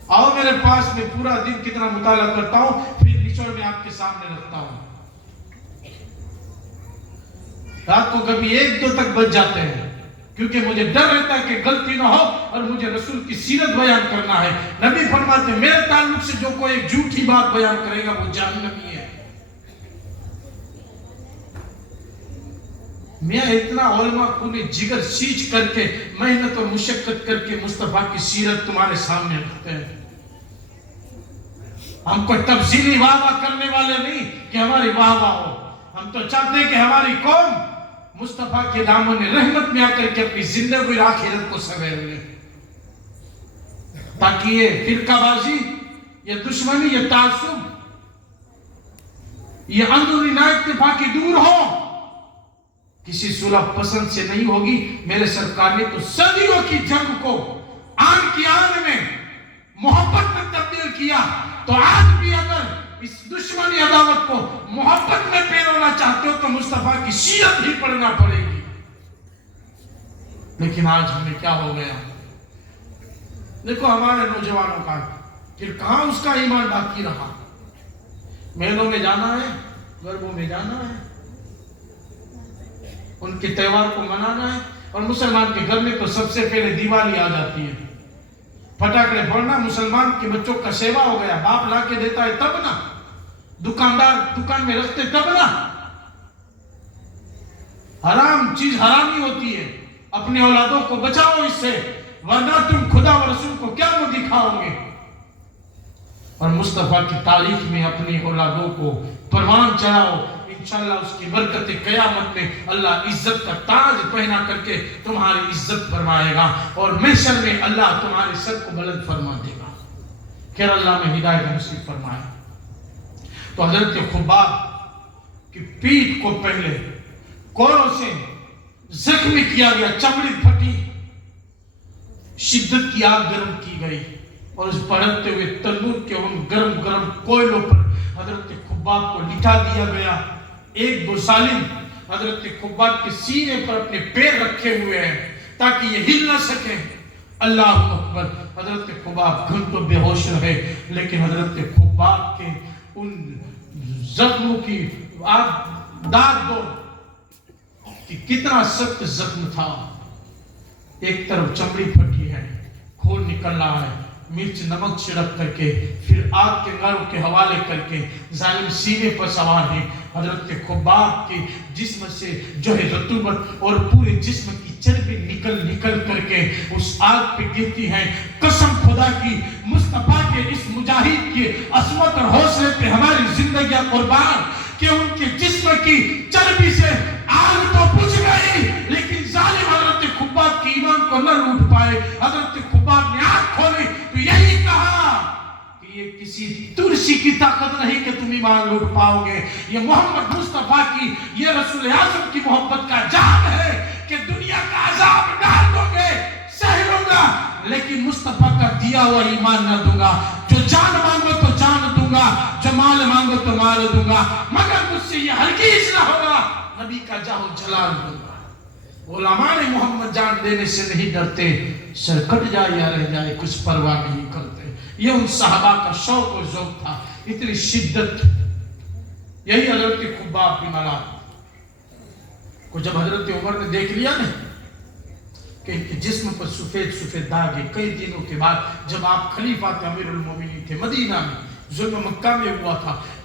آؤ میرے پاس، میں پورا دن کتنا مطالعہ کرتا ہوں، پھر نچوڑ میں آپ کے سامنے رکھتا ہوں. رات کو کبھی 1 2 تک بچ جاتے ہیں کیونکہ مجھے ڈر رہتا ہے کہ غلطی نہ ہو اور مجھے رسول کی سیرت بیان کرنا ہے. نبی فرماتے ہیں میرے تعلق سے جو کوئی ایک جھوٹی بات بیان کرے گا وہ جہنمی ہے. میں اتنا علماء خون جگر سیچ کر کے، محنت اور مشقت کر کے مصطفیٰ کی سیرت تمہارے سامنے رکھتے ہیں. ہم کوئی تفصیلی واہ واہ کرنے والے نہیں کہ ہماری واہ واہ ہو. ہم تو چاہتے ہیں کہ ہماری قوم مصطفیٰ کے دامن رحمت میں آ کر کے اپنی زندگی اور آخرت کو سنوار لے، تاکہ یہ فرقہ بازی، یہ دشمنی، یہ تعصب، یہ اندرونی نااتفاقی دور ہو. کسی صلح پسند سے نہیں ہوگی. میرے سرکار نے تو صدیوں کی جنگ کو آن کی آن میں محبت میں تبدیل کیا. تو آج بھی اگر اس دشمنی عداوت کو محبت میں پیرونا چاہتے ہو تو مصطفیٰ کی سیرت ہی پڑھنا پڑے گی. لیکن آج ہمیں کیا ہو گیا؟ دیکھو ہمارے نوجوانوں کا پھر کہاں اس کا ایمان باقی رہا. میلوں میں جانا ہے، گربوں میں جانا ہے، ان کے تہوار کو منانا ہے. اور مسلمان کے گھر میں تو سب سے پہلے دیوالی آ جاتی ہے. پٹاخے پھوڑنا مسلمان کے بچوں کا سیوا ہو گیا. باپ لا کے دیتا ہے تب نا، دکاندار دکان میں رکھتے تب نا. حرام چیز حرامی ہوتی ہے. اپنے اولادوں کو بچاؤ اس سے، ورنہ تم خدا و رسول کو کیا منہ دکھاؤ گے. اور مصطفیٰ کی تاریخ میں اپنی اولادوں کو پروان چڑھاؤ. انشاءاللہ اس کی برکت قیامت میں اللہ عزت کا تاج پہنا کر کے تمہاری عزت فرمائے گا، اور محشر میں اللہ تمہارے سر کو بلند فرما دے گا. خیر اللہ میں ہدایت نصیب فرمائے. تو حضرت خباب کی پیٹھ کو پہلے کوڑوں سے زخمی کیا گیا، چمڑی پھٹی، شدت کی آگ گرم کی گئی، اور اس بڑھتے ہوئے تنور کے ان گرم گرم کوئلوں پر حضرت خباب کو لٹا دیا گیا. 1 2 ظالم حضرت خباب کے سینے پر اپنے پیر رکھے ہوئے ہیں تاکہ یہ ہل نہ سکیں. اللہ اکبر. حضرت خباب گھنٹوں بے ہوش رہے، لیکن حضرت خباب کے ان زخموں کی داد دو کہ کتنا سخت زخم تھا. ایک طرف چمڑی پھٹی ہے، خون نکل رہا ہے، مرچ نمک چھڑک کر کے پھر آگ کے انگاروں کے حوالے کر کے ظالم سینے پر سوار ہیں. حضرت خباب کے جسم سے جو ہے رطوبت اور پورے جسم کی چربی نکل کر کے اس آگ پہ گرتی ہیں. قسم خدا کی، مصطفیٰ کے اس مجاہد کی عظمت اور حوصلے پہ ہماری زندگیاں قربان کہ ان کے جسم کی چربی سے آگ تو بجھ گئی، لیکن ظالم حضرت خباب کی ایمان کو نہ لوٹ پائے. حضرت خباب نے آنکھ کھولی تو یہی کہا کہ یہ کسی ترسی کی طاقت نہیں کہ تم ایمان لوٹ پاؤ گے. یہ محمد مصطفیٰ کی، یہ رسول اعظم کی محبت کا جام ہے کہ دنیا کا عذاب ڈال دو گے، سہ لوں گا، لیکن مصطفیٰ کا دیا ہوا ایمان نہ دوں گا. جو جان مانگو تو جان دوں گا، جو مال مانگو تو مال دوں گا، مگر مجھ سے یہ ہرگز نہ ہوگا نبی کا جاہ و جلال دوں گا. علماء نے محمد جان دینے سے نہیں ڈرتے، سر کٹ جائے یا رہ جائے کچھ پرواہ نہیں کرتے. یہ ان صحابہ کا شوق اور ذوق تھا، اتنی شدت. یہی حضرت خباب بن ملال کو جب حضرت عمر نے دیکھ لیا نا کہ ان کے جسم پر سفید سفید داغ ہے، کئی دنوں کے بعد جب آپ خلیفہ تھے، امیر المومنین تھے، مدینہ میں ظلم مکہ میں ہوا تھا،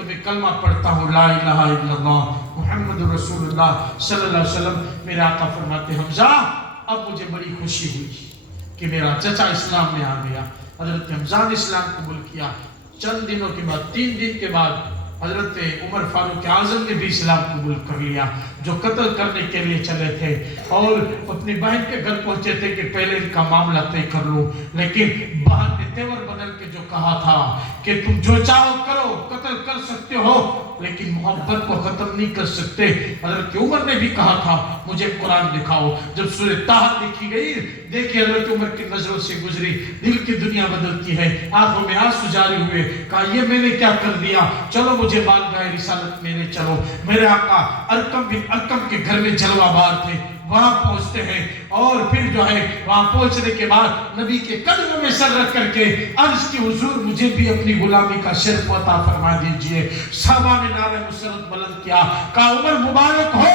تو میں کلمہ پڑھتا ہوں لا الہ الا اللہ محمد رسول اللہ صلی اللہ علیہ وسلم. میرے آقا فرماتے حمزہ اب مجھے بڑی خوشی ہوئی کہ میرا چچا اسلام میں آ گیا. حضرت حمزہ نے اسلام قبول کیا. چند دنوں کے بعد 3 دن کے بعد حضرت عمر فاروق اعظم نے بھی اسلام قبول کر لیا، جو قتل کرنے کے لیے چلے تھے اور اپنی بہن کے گھر پہنچے تھے کہ پہلے ان کا معاملہ طے کر لوں. لیکن بہن نے تیور بدل کے جو کہا تھا کہ تم جو چاہو کرو، قتل کر سکتے ہو لیکن محبت کو ختم نہیں کر سکتے. حضرت عمر نے بھی کہا تھا مجھے قرآن دکھاؤ. جب سورہ طٰہٰ دیکھی گئی، دیکھیں حضرت عمر کی نظروں سے گزری، دل کی دنیا بدلتی ہے، آنکھوں میں آنسو جاری ہوئے. کہا یہ میں نے کیا کر دیا، چلو مجھے بارگاہ رسالت میں لے چلو. میرے آقا ارقم بن ارقم کے گھر میں جلوہ بار تھے، وہاں پہنچتے ہیں اور پھر جو ہے وہاں پہنچنے کے بعد نبی کے قدموں میں سر رکھ کر کے عرض کی حضور مجھے بھی اپنی غلامی کا شرف عطا فرما دیجئے. صحابہ نے نعرہ مسرت بلند کیا، کہا عمر مبارک ہو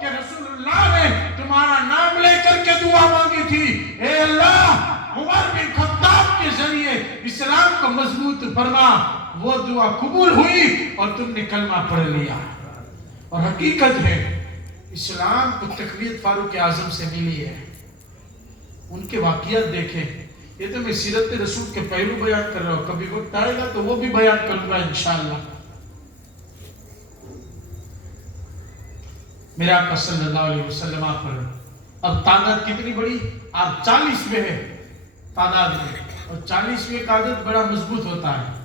کہ رسول اللہ نے تمہارا نام لے کر کے دعا مانگی تھی، اے اللہ عمر بن خطاب کے ذریعے اسلام کو مضبوط فرما. وہ دعا قبول ہوئی اور تم نے کلمہ پڑھ لیا. اور حقیقت ہے اسلام کو تقویت فاروق اعظم سے ملی ہے. ان کے واقعات دیکھیں. یہ تو میں سیرت رسول کے پہلو بیان کر رہا ہوں، کبھی وقت آئے گا تو وہ بھی بیان کروں گا انشاءاللہ. میرے آقا صلی اللہ علیہ وسلم پر اب تعداد کتنی بڑی، آپ 40 میں ہے تعداد میں، اور 40 میں کا عدد بڑا مضبوط ہوتا ہے.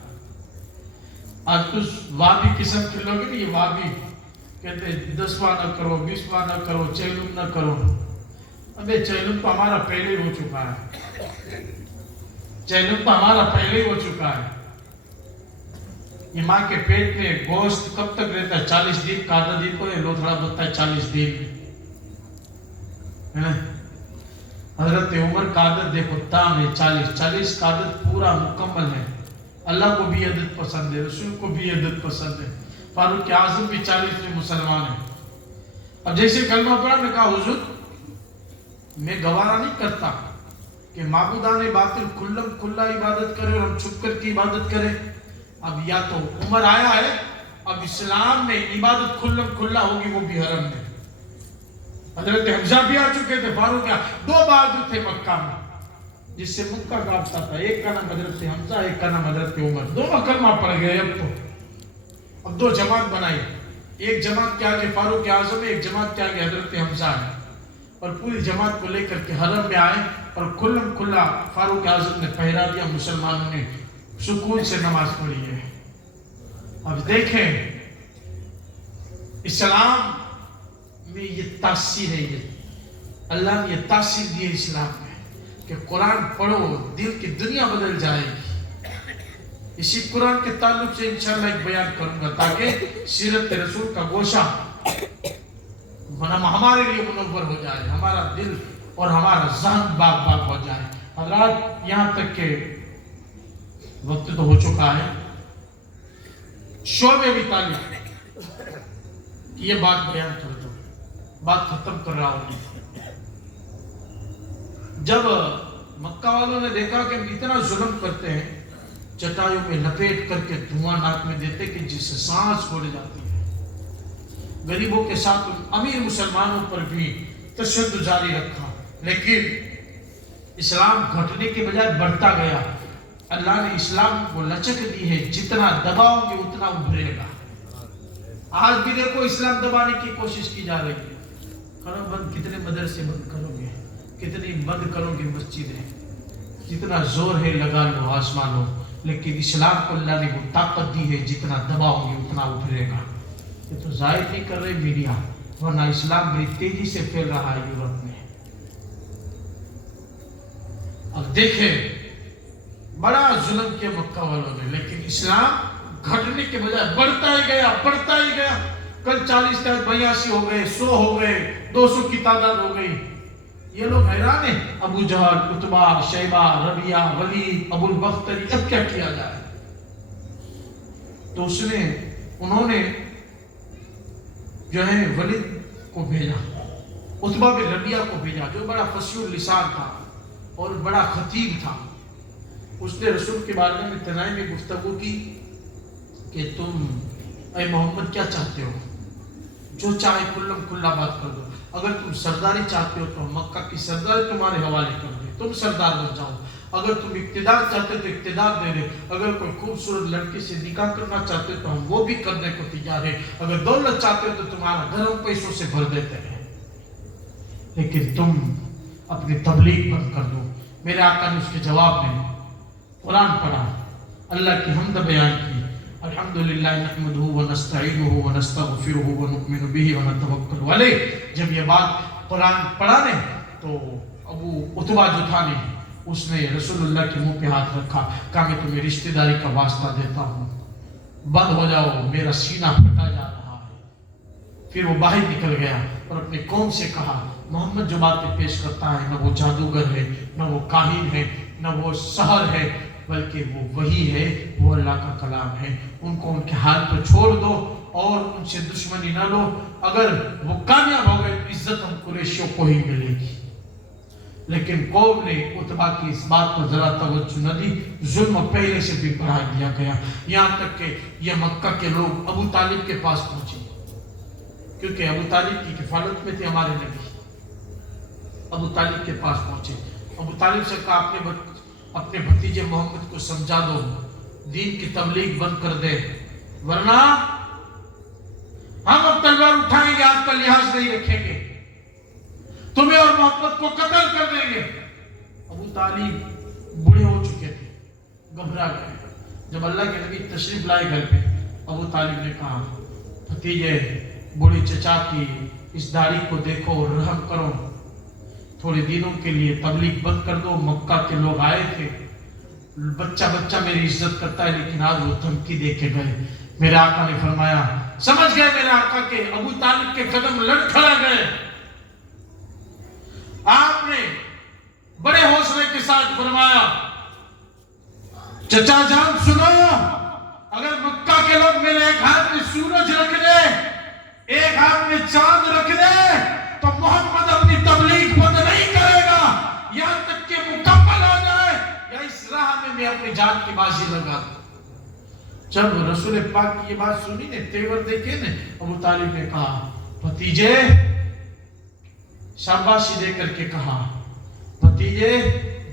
آج کچھ وابی قسم کے لوگ ہیں، یہ وابی کہتے ہیں 10واں نہ کرو، 20واں نہ کرو، چیلم نہ کرو. ابے چیلم تو ہمارا پہلے ہو چکا ہے، چیلم تو ہمارا پہلے ہو چکا ہے. یہ ماں کے پیٹ میں گوشت کب تک رہتا ہے؟ 40 دن کا عدد دن کو لوتھڑا بنتا ہے 40 دن میں. حضرت عمر کا عدد دیکھو تام ہے 40 کا عدد پورا مکمل ہے. اللہ کو بھی عدد پسند ہے، رسول کو بھی عدد پسند ہے. فاروق اعظم بھی 40 میں مسلمان ہے. اب جیسے کلمہ پڑھا میں کہا حضور میں گوارا نہیں کرتا کہ معبودان باطل کھلم کھلا عبادت کرے اور ہم چھپ کر کی عبادت کریں. اب یا تو عمر آیا ہے، اب اسلام میں عبادت کھلم کھلا ہوگی، وہ بھی حرم میں. حضرت حمزہ بھی آ چکے تھے، فاروق 2 بہادر تھے مکہ میں جس سے مکہ کانپتا تھا. ایک کا نام حضرت حمزہ، ایک کا نام حضرت عمر. دونوں کلمہ پڑھ گئے. اب 2 جماعت بنائی، ایک جماعت کے آگے فاروق اعظم ہے، ایک جماعت کے آگے حضرت حمزہ ہے. اور پوری جماعت کو لے کر کے حرم میں آئے اور کھلم کھلا فاروق اعظم نے پہرا دیا. مسلمانوں نے سکون سے نماز پڑھی ہے. اب دیکھیں اسلام میں یہ تاثیر ہے، یہ اللہ نے یہ تاثیر دی ہے اسلام میں کہ قرآن پڑھو دل کی دنیا بدل جائے گی. اسی قرآن کے تعلق سے انشاءاللہ ایک بیان کروں گا تاکہ سیرت رسول کا گوشہ ہمارے لیے منور ہو جائے، ہمارا دل اور ہمارا ذہن باغ باغ ہو جائے. حضرات یہاں تک کہ وقت تو ہو چکا ہے، شعبے بھی تعلیم یہ بات بیان کر دو، بات ختم کر رہا ہوں. جب مکہ والوں نے دیکھا کہ ہم اتنا ظلم کرتے ہیں، چٹائیوں میں لپیٹ کر کے دھواں ناک میں دیتے کہ جس سے سانس پھوڑ جاتی ہے، غریبوں کے ساتھ امیر مسلمانوں پر بھی تشدد جاری رکھا، لیکن اسلام گھٹنے کے بجائے بڑھتا گیا. اللہ نے اسلام کو لچک دی ہے، جتنا دباؤ گے اتنا ابھرے گا. آج بھی دیکھو اسلام دبانے کی کوشش کی جا رہی ہے. کرو بند، کتنے مدرسے بند کرو گے، کتنی بند کرو گے مسجدیں، جتنا زور ہے لگا لو آسمانوں. لیکن اسلام کو اللہ نے وہ طاقت دی ہے، جتنا دباؤ گے اتنا ابھرے گا. یہ تو ظاہر نہیں کر رہے میڈیا، ورنہ اسلام بڑی تیزی سے پھیل رہا ہے یورپ میں. اب دیکھیں بڑا ظلم کیا مکہ والوں نے، لیکن اسلام گھٹنے کے بجائے بڑھتا ہی گیا، بڑھتا ہی گیا. کل 40 کا 82 ہو گئے، 100 ہو گئے، 200 کی تعداد ہو گئی. یہ لوگ حیران ہیں، ابو جہل، عتبہ، شیبہ، ربیعہ، ولید، ابو البختری، اب کیا کیا جائے. تو انہوں نے جو ہے ولید کو بھیجا، عتبہ بن ربیعہ کو بھیجا جو بڑا فصیح اللسان تھا اور بڑا خطیب تھا. اس نے رسول کے بارے میں تنائی میں گفتگو کی کہ تم اے محمد کیا چاہتے ہو؟ جو چاہے کلم کھلا بات کر دو. اگر تم سرداری چاہتے ہو تو ہم مکہ کی سرداری تمہارے حوالے کر دیں، تم سردار بن جاؤ. اگر تم اقتدار چاہتے ہو تو اقتدار دے دیں. اگر کوئی خوبصورت لڑکی سے نکاح کرنا چاہتے ہو تو ہم وہ بھی کرنے کو تیار ہیں. اگر دولت چاہتے ہو تو تمہارا گھر ہم پیسوں سے بھر دیتے ہیں، لیکن تم اپنی تبلیغ بند کر دو. میرے آقا نے اس کے جواب میں قرآن پڑھا، اللہ کی حمد بیان کی. الحمدللہ نحمدہ ونستعینہ ونستغفرہ ونؤمن بہ ونتوکل علیہ. جب یہ بات قرآن پڑھا نے تو ابو عتبہ جو تھا نے اس نے رسول اللہ کے منہ پہ ہاتھ رکھا، کہا میں تمہیں رشتہ داری کا واسطہ دیتا ہوں، بند ہو جاؤ، میرا سینہ پھٹا جا رہا ہے. پھر وہ باہر نکل گیا اور اپنے قوم سے کہا محمد جو باتیں پیش کرتا ہے نہ وہ جادوگر ہے، نہ وہ کاہن ہے، نہ وہ سحر ہے، بلکہ وہ وحی ہے، وہ اللہ کا کلام ہے. ان کو ان کے حال پر چھوڑ دو اور ان سے دشمنی نہ لو. اگر وہ کامیاب ہو گئے تو عزت ہم قریشیوں کو ہی ملے گی. لیکن قوم نے عتبہ کی اس بات پر ذرا توجہ نہ دی. ظلم پہلے سے بھی بڑھا دیا گیا، یہاں تک کہ یہ مکہ کے لوگ ابو طالب کے پاس پہنچے، کیونکہ ابو طالب کی کفالت میں تھے ہمارے نبی. ابو طالب کے پاس پہنچے، ابو طالب سے کہا اپنے بھتیجے محمد کو سمجھا دو، دین کی تبلیغ بند کر دے، ورنہ ہم اب تلوار اٹھائیں گے، آپ کا لحاظ نہیں رکھیں گے، تمہیں اور محمد کو قتل کر دیں گے. ابو طالب بوڑھے ہو چکے تھے، گھبرا گئے. جب اللہ کے نبی تشریف لائے گھر پہ، ابو طالب نے کہا بھتیجے بوڑھی چچا کی اس داڑھی کو دیکھو اور رحم کرو، تھوڑے دنوں کے لیے تبلیغ بند کر دو. مکہ کے لوگ آئے تھے، بچہ بچہ میری عزت کرتا ہے، لیکن آج وہ دھمکی دے کے گئے. میرے آقا نے فرمایا، سمجھ گئے میرے آقا کے ابو طالب کے قدم لڑکھڑا گئے. آپ نے بڑے حوصلے کے ساتھ فرمایا چچا جان سنو، اگر مکہ کے لوگ میرے ایک ہاتھ میں سورج رکھ دے، ایک ہاتھ میں چاند رکھ دے، تو محمد اپنی تبلیغ بند نہیں کرے گا یہاں تک کہ مکمل ہو جائے، یا اس راہ میں اپنی جان کی بازی لگا. جب رسول پاک کی یہ بات سنی نے، تیور دیکھے نے، ابو طالب نے کہا بھتیجے، شاباشی دے کر کے کہا بھتیجے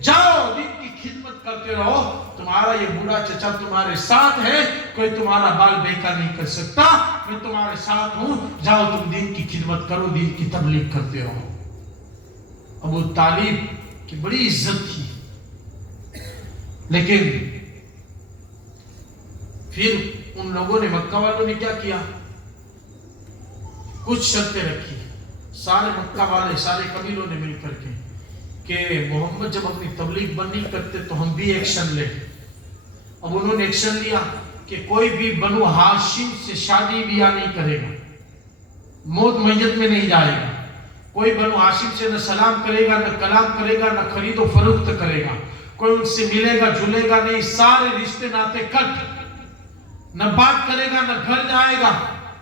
جاؤ دین کی خدمت کرتے رہو، تمہارا یہ بوڑھا چچا تمہارے ساتھ ہے، کوئی تمہارا بال بیکا نہیں کر سکتا، میں تمہارے ساتھ ہوں، جاؤ تم دین کی خدمت کرو، دین کی تبلیغ کرتے رہو. ابو طالب کی بڑی عزت تھی، لیکن پھر ان لوگوں نے، مکہ والوں نے کیا کیا، کچھ شرطیں رکھی. سارے مکہ والے، سارے قبیلوں نے مل کر کے کہ محمد جب اپنی تبلیغ بند نہیں کرتے تو ہم بھی ایکشن لیں. اب انہوں نے ایکشن لیا کہ کوئی بھی بنو ہاشم سے شادی بیاہ نہیں کرے گا، موت میت میں نہیں جائے گا. کوئی بنو ہاشم سے نہ سلام کرے گا، نہ کلام کرے گا، نہ خرید و فروخت کرے گا، کوئی ان سے ملے گا جلے گا نہیں. سارے رشتے ناتے کٹ، نہ بات کرے گا، نہ گھر جائے گا،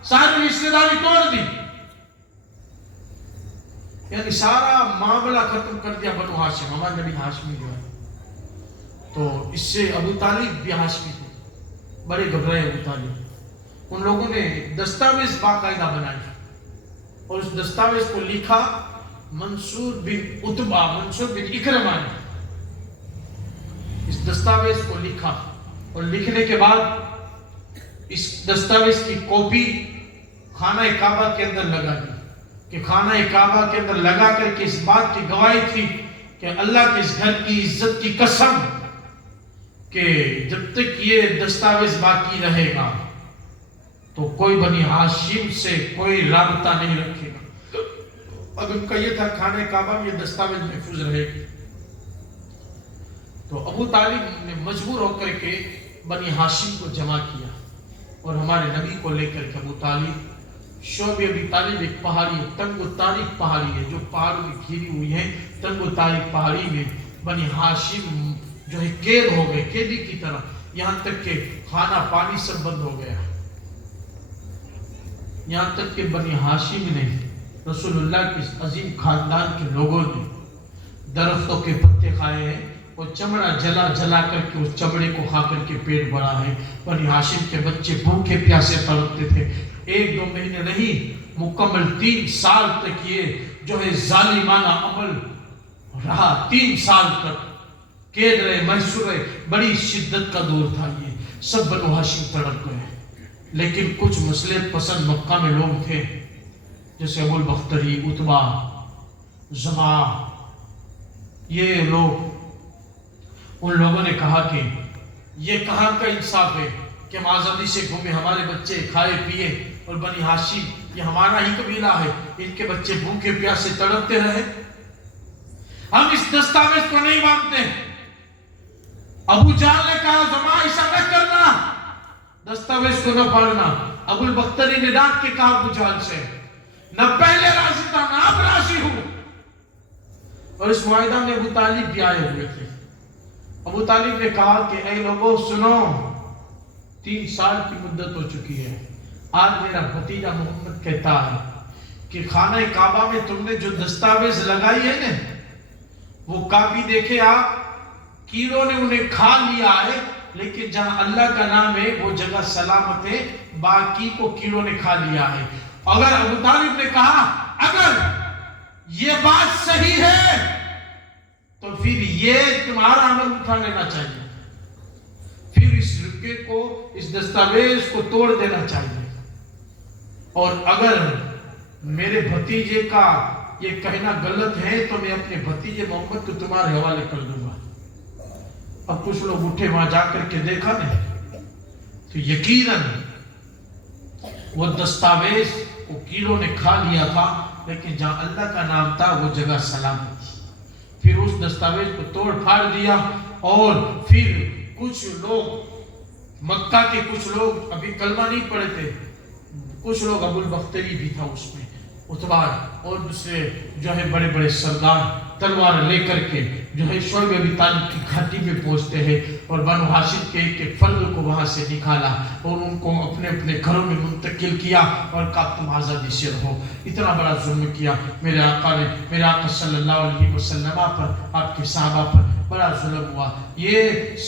ساری رشتے داری توڑ دی. یعنی سارا معاملہ ختم کر دیا. بنو ہاشم، ہمارے نبی ہاشمی جو ہے، تو اس سے ابو طالب بھی ہاشمی تھے، بڑے گھبرائے ابو طالب. ان لوگوں نے دستاویز باقاعدہ بنائی اور اس دستاویز کو لکھا منصور بن عتبہ، منصور بن اکرمہ نے اس دستاویز کو لکھا، اور لکھنے کے بعد اس دستاویز کی کاپی خانہ کعبہ کے اندر لگا دی، کہ خانہ کعبہ کے اندر لگا کر کے اس بات کی گواہی تھی کہ اللہ کے اس گھر کی عزت کی قسم کہ جب تک یہ دستاویز باقی رہے گا تو کوئی بنی ہاشم سے کوئی رابطہ نہیں رکھے گا. اب ان کا یہ تھا خانہ کعبہ میں یہ دستاویز محفوظ رہے گی. تو ابو طالب نے مجبور ہو کر کے بنی ہاشم کو جمع کیا اور ہمارے نبی کو لے کر کے ابو طالب، شعب ابی طالب ایک پہاڑی ہے، تنگ و تاریک پہاڑی ہے جو پہاڑوں میں گھیری ہوئی ہے، تنگ و تاریک پہاڑی میں بنی ہاشم جو ہے قید ہو گئے، قیدی کی طرح، یہاں تک کہ کھانا پانی سب بند ہو گیا. یہاں تک کہ بنی ہاشم نے، رسول اللہ کے عظیم خاندان کے لوگوں نے درختوں کے پتے کھائے ہیں، وہ چمڑا جلا جلا کر کے اس چمڑے کو کھا کر کے پیٹ بھرا ہے۔ بنی ہاشم کے بچے بھوکے پیاسے تڑپتے تھے۔ 1-2 مہینے نہیں، مکمل 3 سال تک یہ جو ہے ظالمانہ عمل رہا۔ 3 سال تک قید رہے، محصور رہے۔ بڑی شدت کا دور تھا یہ۔ سب بنو ہاشم تڑپ گئے، لیکن کچھ مصلحت پسند مکہ میں لوگ تھے، جیسے ابو البختری، عتبہ، زما، یہ لوگ، ان لوگوں نے کہا کہ یہ کہاں کا انصاف ہے کہ ہم آزادی سے گھومے، ہمارے بچے کھائے پیے، اور بنی ہاشم یہ ہمارا ہی قبیلہ ہے، ان کے بچے بھوکے پیاسے تڑپتے رہے۔ ہم اس دستاویز کو نہیں مانتے۔ ابو جہل نے کہا زما ایسا نہ کرنا، دستاویز کو نہ پڑھنا۔ ابو البختری نے ڈانٹ کے کہا ابو جہل سے، نہ پہلے راضی تھا نہ اب راضی ہوں۔ اور اس معاہدہ میں ابو طالب بھی آئے ہوئے تھے۔ ابو طالب نے کہا کہ اے لوگوں سنو، 3 سال کی مدت ہو چکی ہے، آج میرا بھتیجا محمد کہتا ہے کہ خانہ کعبہ میں تم نے جو دستاویز لگائی ہے نا، وہ کاپی دیکھے آپ، کیڑوں نے انہیں کھا لیا ہے، لیکن جہاں اللہ کا نام ہے وہ جگہ سلامت ہے، باقی کو کیڑوں نے کھا لیا ہے۔ اگر ابو طالب نے کہا اگر یہ بات صحیح ہے تو پھر یہ تمہارا عمل اٹھا لینا چاہیے، پھر اس رکے کو، اس دستاویز کو توڑ دینا چاہیے، اور اگر میرے بھتیجے کا یہ کہنا غلط ہے تو میں اپنے بھتیجے محمد کو تمہارے حوالے کر دوں گا۔ اب کچھ لوگ اٹھے، وہاں جا کر کے دیکھا نہیں تو یقیناً وہ دستاویز وہ کیڑوں نے کھا لیا تھا، لیکن جہاں اللہ کا نام تھا وہ جگہ سلامت تھی۔ پھر اس دستاویز کو توڑ پھاڑ دیا، اور پھر کچھ لوگ، مکہ کے کچھ لوگ ابھی کلمہ نہیں پڑھے تھے، کچھ لوگ، ابو البختری بھی تھا اس میں، عتبہ اور دوسرے جو ہے بڑے بڑے سردار تلوار لے کر کے جو ہے شعیب ابی طالب کی گھاٹی میں پہنچتے ہیں، اور بنو ہاشم کے ایک فرد کو وہاں سے نکالا اور ان کو اپنے اپنے گھروں میں منتقل کیا اور کہا تم آزادی سے رہو۔ اتنا بڑا ظلم کیا میرے آقا نے، میرے آقا صلی اللہ علیہ وسلم پر، آپ کے صحابہ پر بڑا ظلم ہوا۔ یہ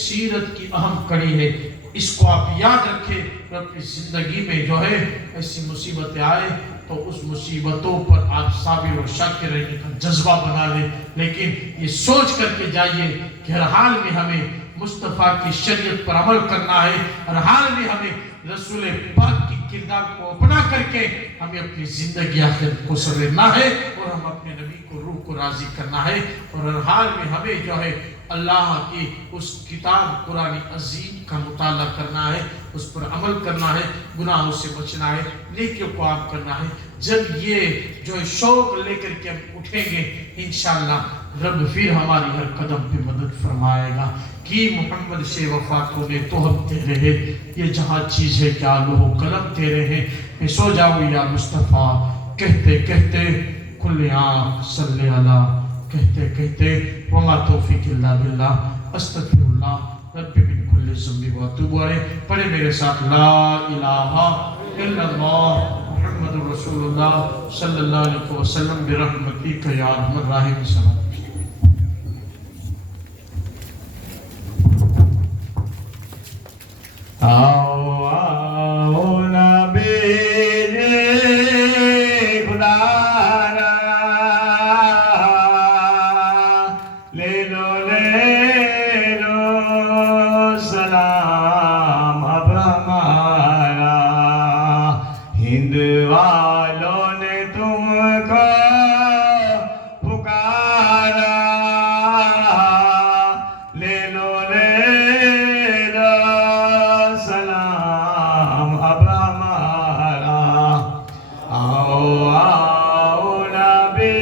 سیرت کی اہم کڑی ہے، اس کو آپ یاد رکھیں اور اپنی زندگی میں جو ہے ایسی مصیبتیں آئے تو اس مصیبتوں پر آپ صابر و شاکر رہنے کا جذبہ بنا لیں، لیکن یہ سوچ کر کے جائیے کہ ہر حال میں ہمیں مصطفیٰ کی شریعت پر عمل کرنا ہے، ہر حال میں ہمیں رسول پاک کی کردار کو اپنا کر کے ہمیں اپنی زندگی آخرت کو سنورنا ہے، اور ہم اپنے نبی کو، روح کو راضی کرنا ہے، اور ہر حال میں ہمیں جو ہے اللہ کی اس کتاب قرآن عظیم کا مطالعہ کرنا ہے، اس پر عمل کرنا ہے، گناہوں سے بچنا ہے، نیکیوں کو عام کرنا ہے۔ جب یہ جو ہے شوق لے کر کے ہم اٹھیں گے، انشاءاللہ رب پھر ہماری ہر قدم پہ مدد فرمائے گا۔ کہ محمد سے وفاتوں نے تو ہم تیرے ہیں، یہ جہاں چیز ہے کیا لوہ قلم تیرے ہیں، میں سو جاؤں یا مصطفیٰ کہتے کہتے کل آنکھ صلی اللہ، کہتے کہتے وما توفیق الا باللہ، استغفر اللہ رب من کل ذنب واتوب الیہ۔ پڑھے میرے ساتھ لا الہ الا اللہ محمد رسول اللہ صلی اللہ علیہ وسلم برحمتک یا ارحم الراحمین۔ صلی آؤ آؤ نبی خدا لے لو سلام اب ہمارا، ہند والوں نے تم کو پکارا، لے لو سلام اب ہمارا، آؤ آؤ نبی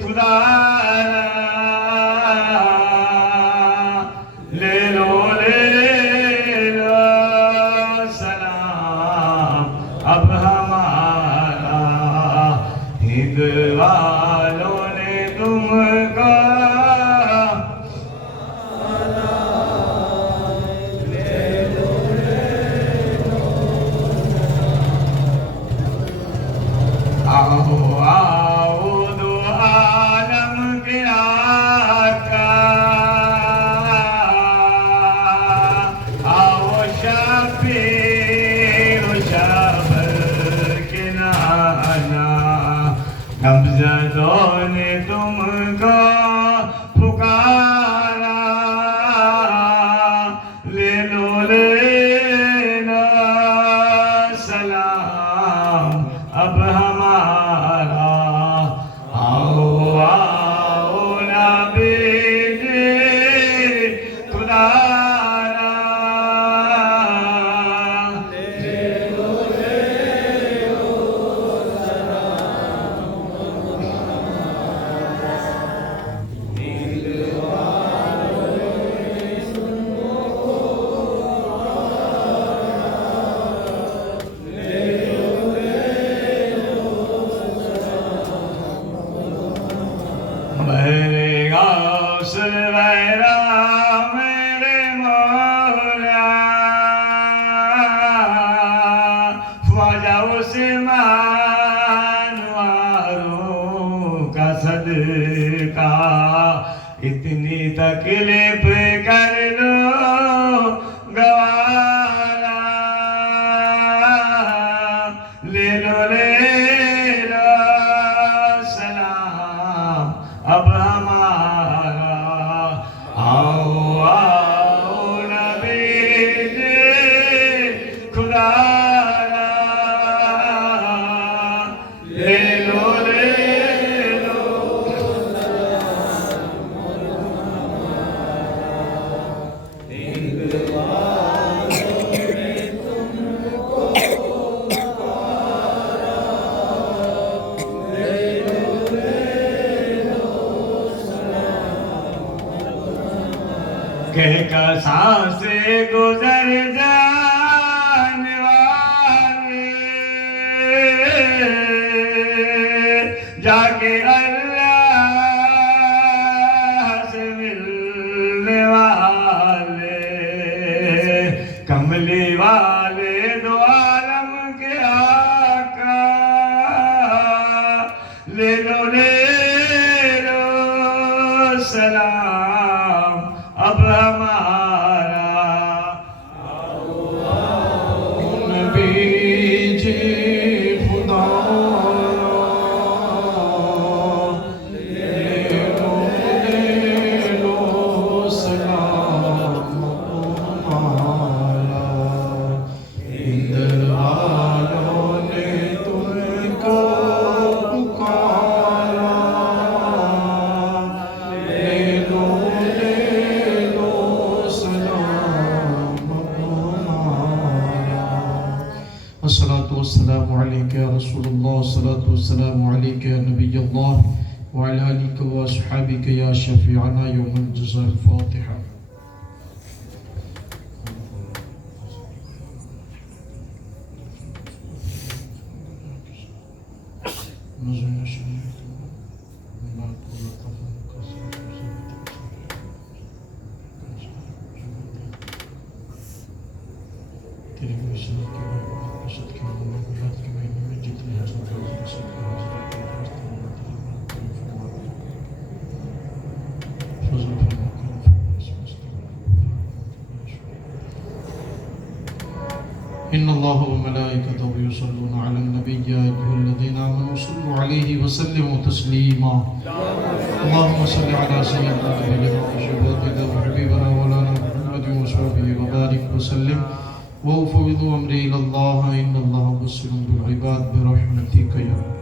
خدا لے لو سلام اب ہمارا، ہند والوں نے تم کو آؤ آؤ دو عالم کے نامزدوں نے تم کو پکارا، لے لو سلام اب ہمارا، آؤ آؤ نبی جی خدا را، میرے غوث ویرا میرے مولا، خواجہ عثمان واروں کا صدقہ، اتنی تکلیف کر لو گوارا، لے لو سلام اب ہمارا، آؤ آؤ نبی جی خدا را، لے لو کہہ کا سانسے گزر جانے والے، جا کے اللہ سے ملنے والے، کملی والے دو عالم کے آقا، لے لو سلام اب ہمارا، نبی جی خدا لے لو سلام ہمارا، اندر والوں نے تم کو پکارا، لے لو الصلاة والسلام عليك يا رسول الله، الصلاة والسلام عليك يا نبي الله، وعلى آلك وأصحابك يا شفيعنا يوم الجزاء. الفاتحة. إن الله وملائكته يصلون على النبي يا أيها الذين آمنوا صلوا عليه وسلموا تسليما. اللهم صل على سيدنا نبينا وشفيعنا وحبيبنا مولانا محمد وصحبه وبارك وسلم، وأفوض أمري إلى الله، إن الله بصير بالعباد برحمتك يا رب.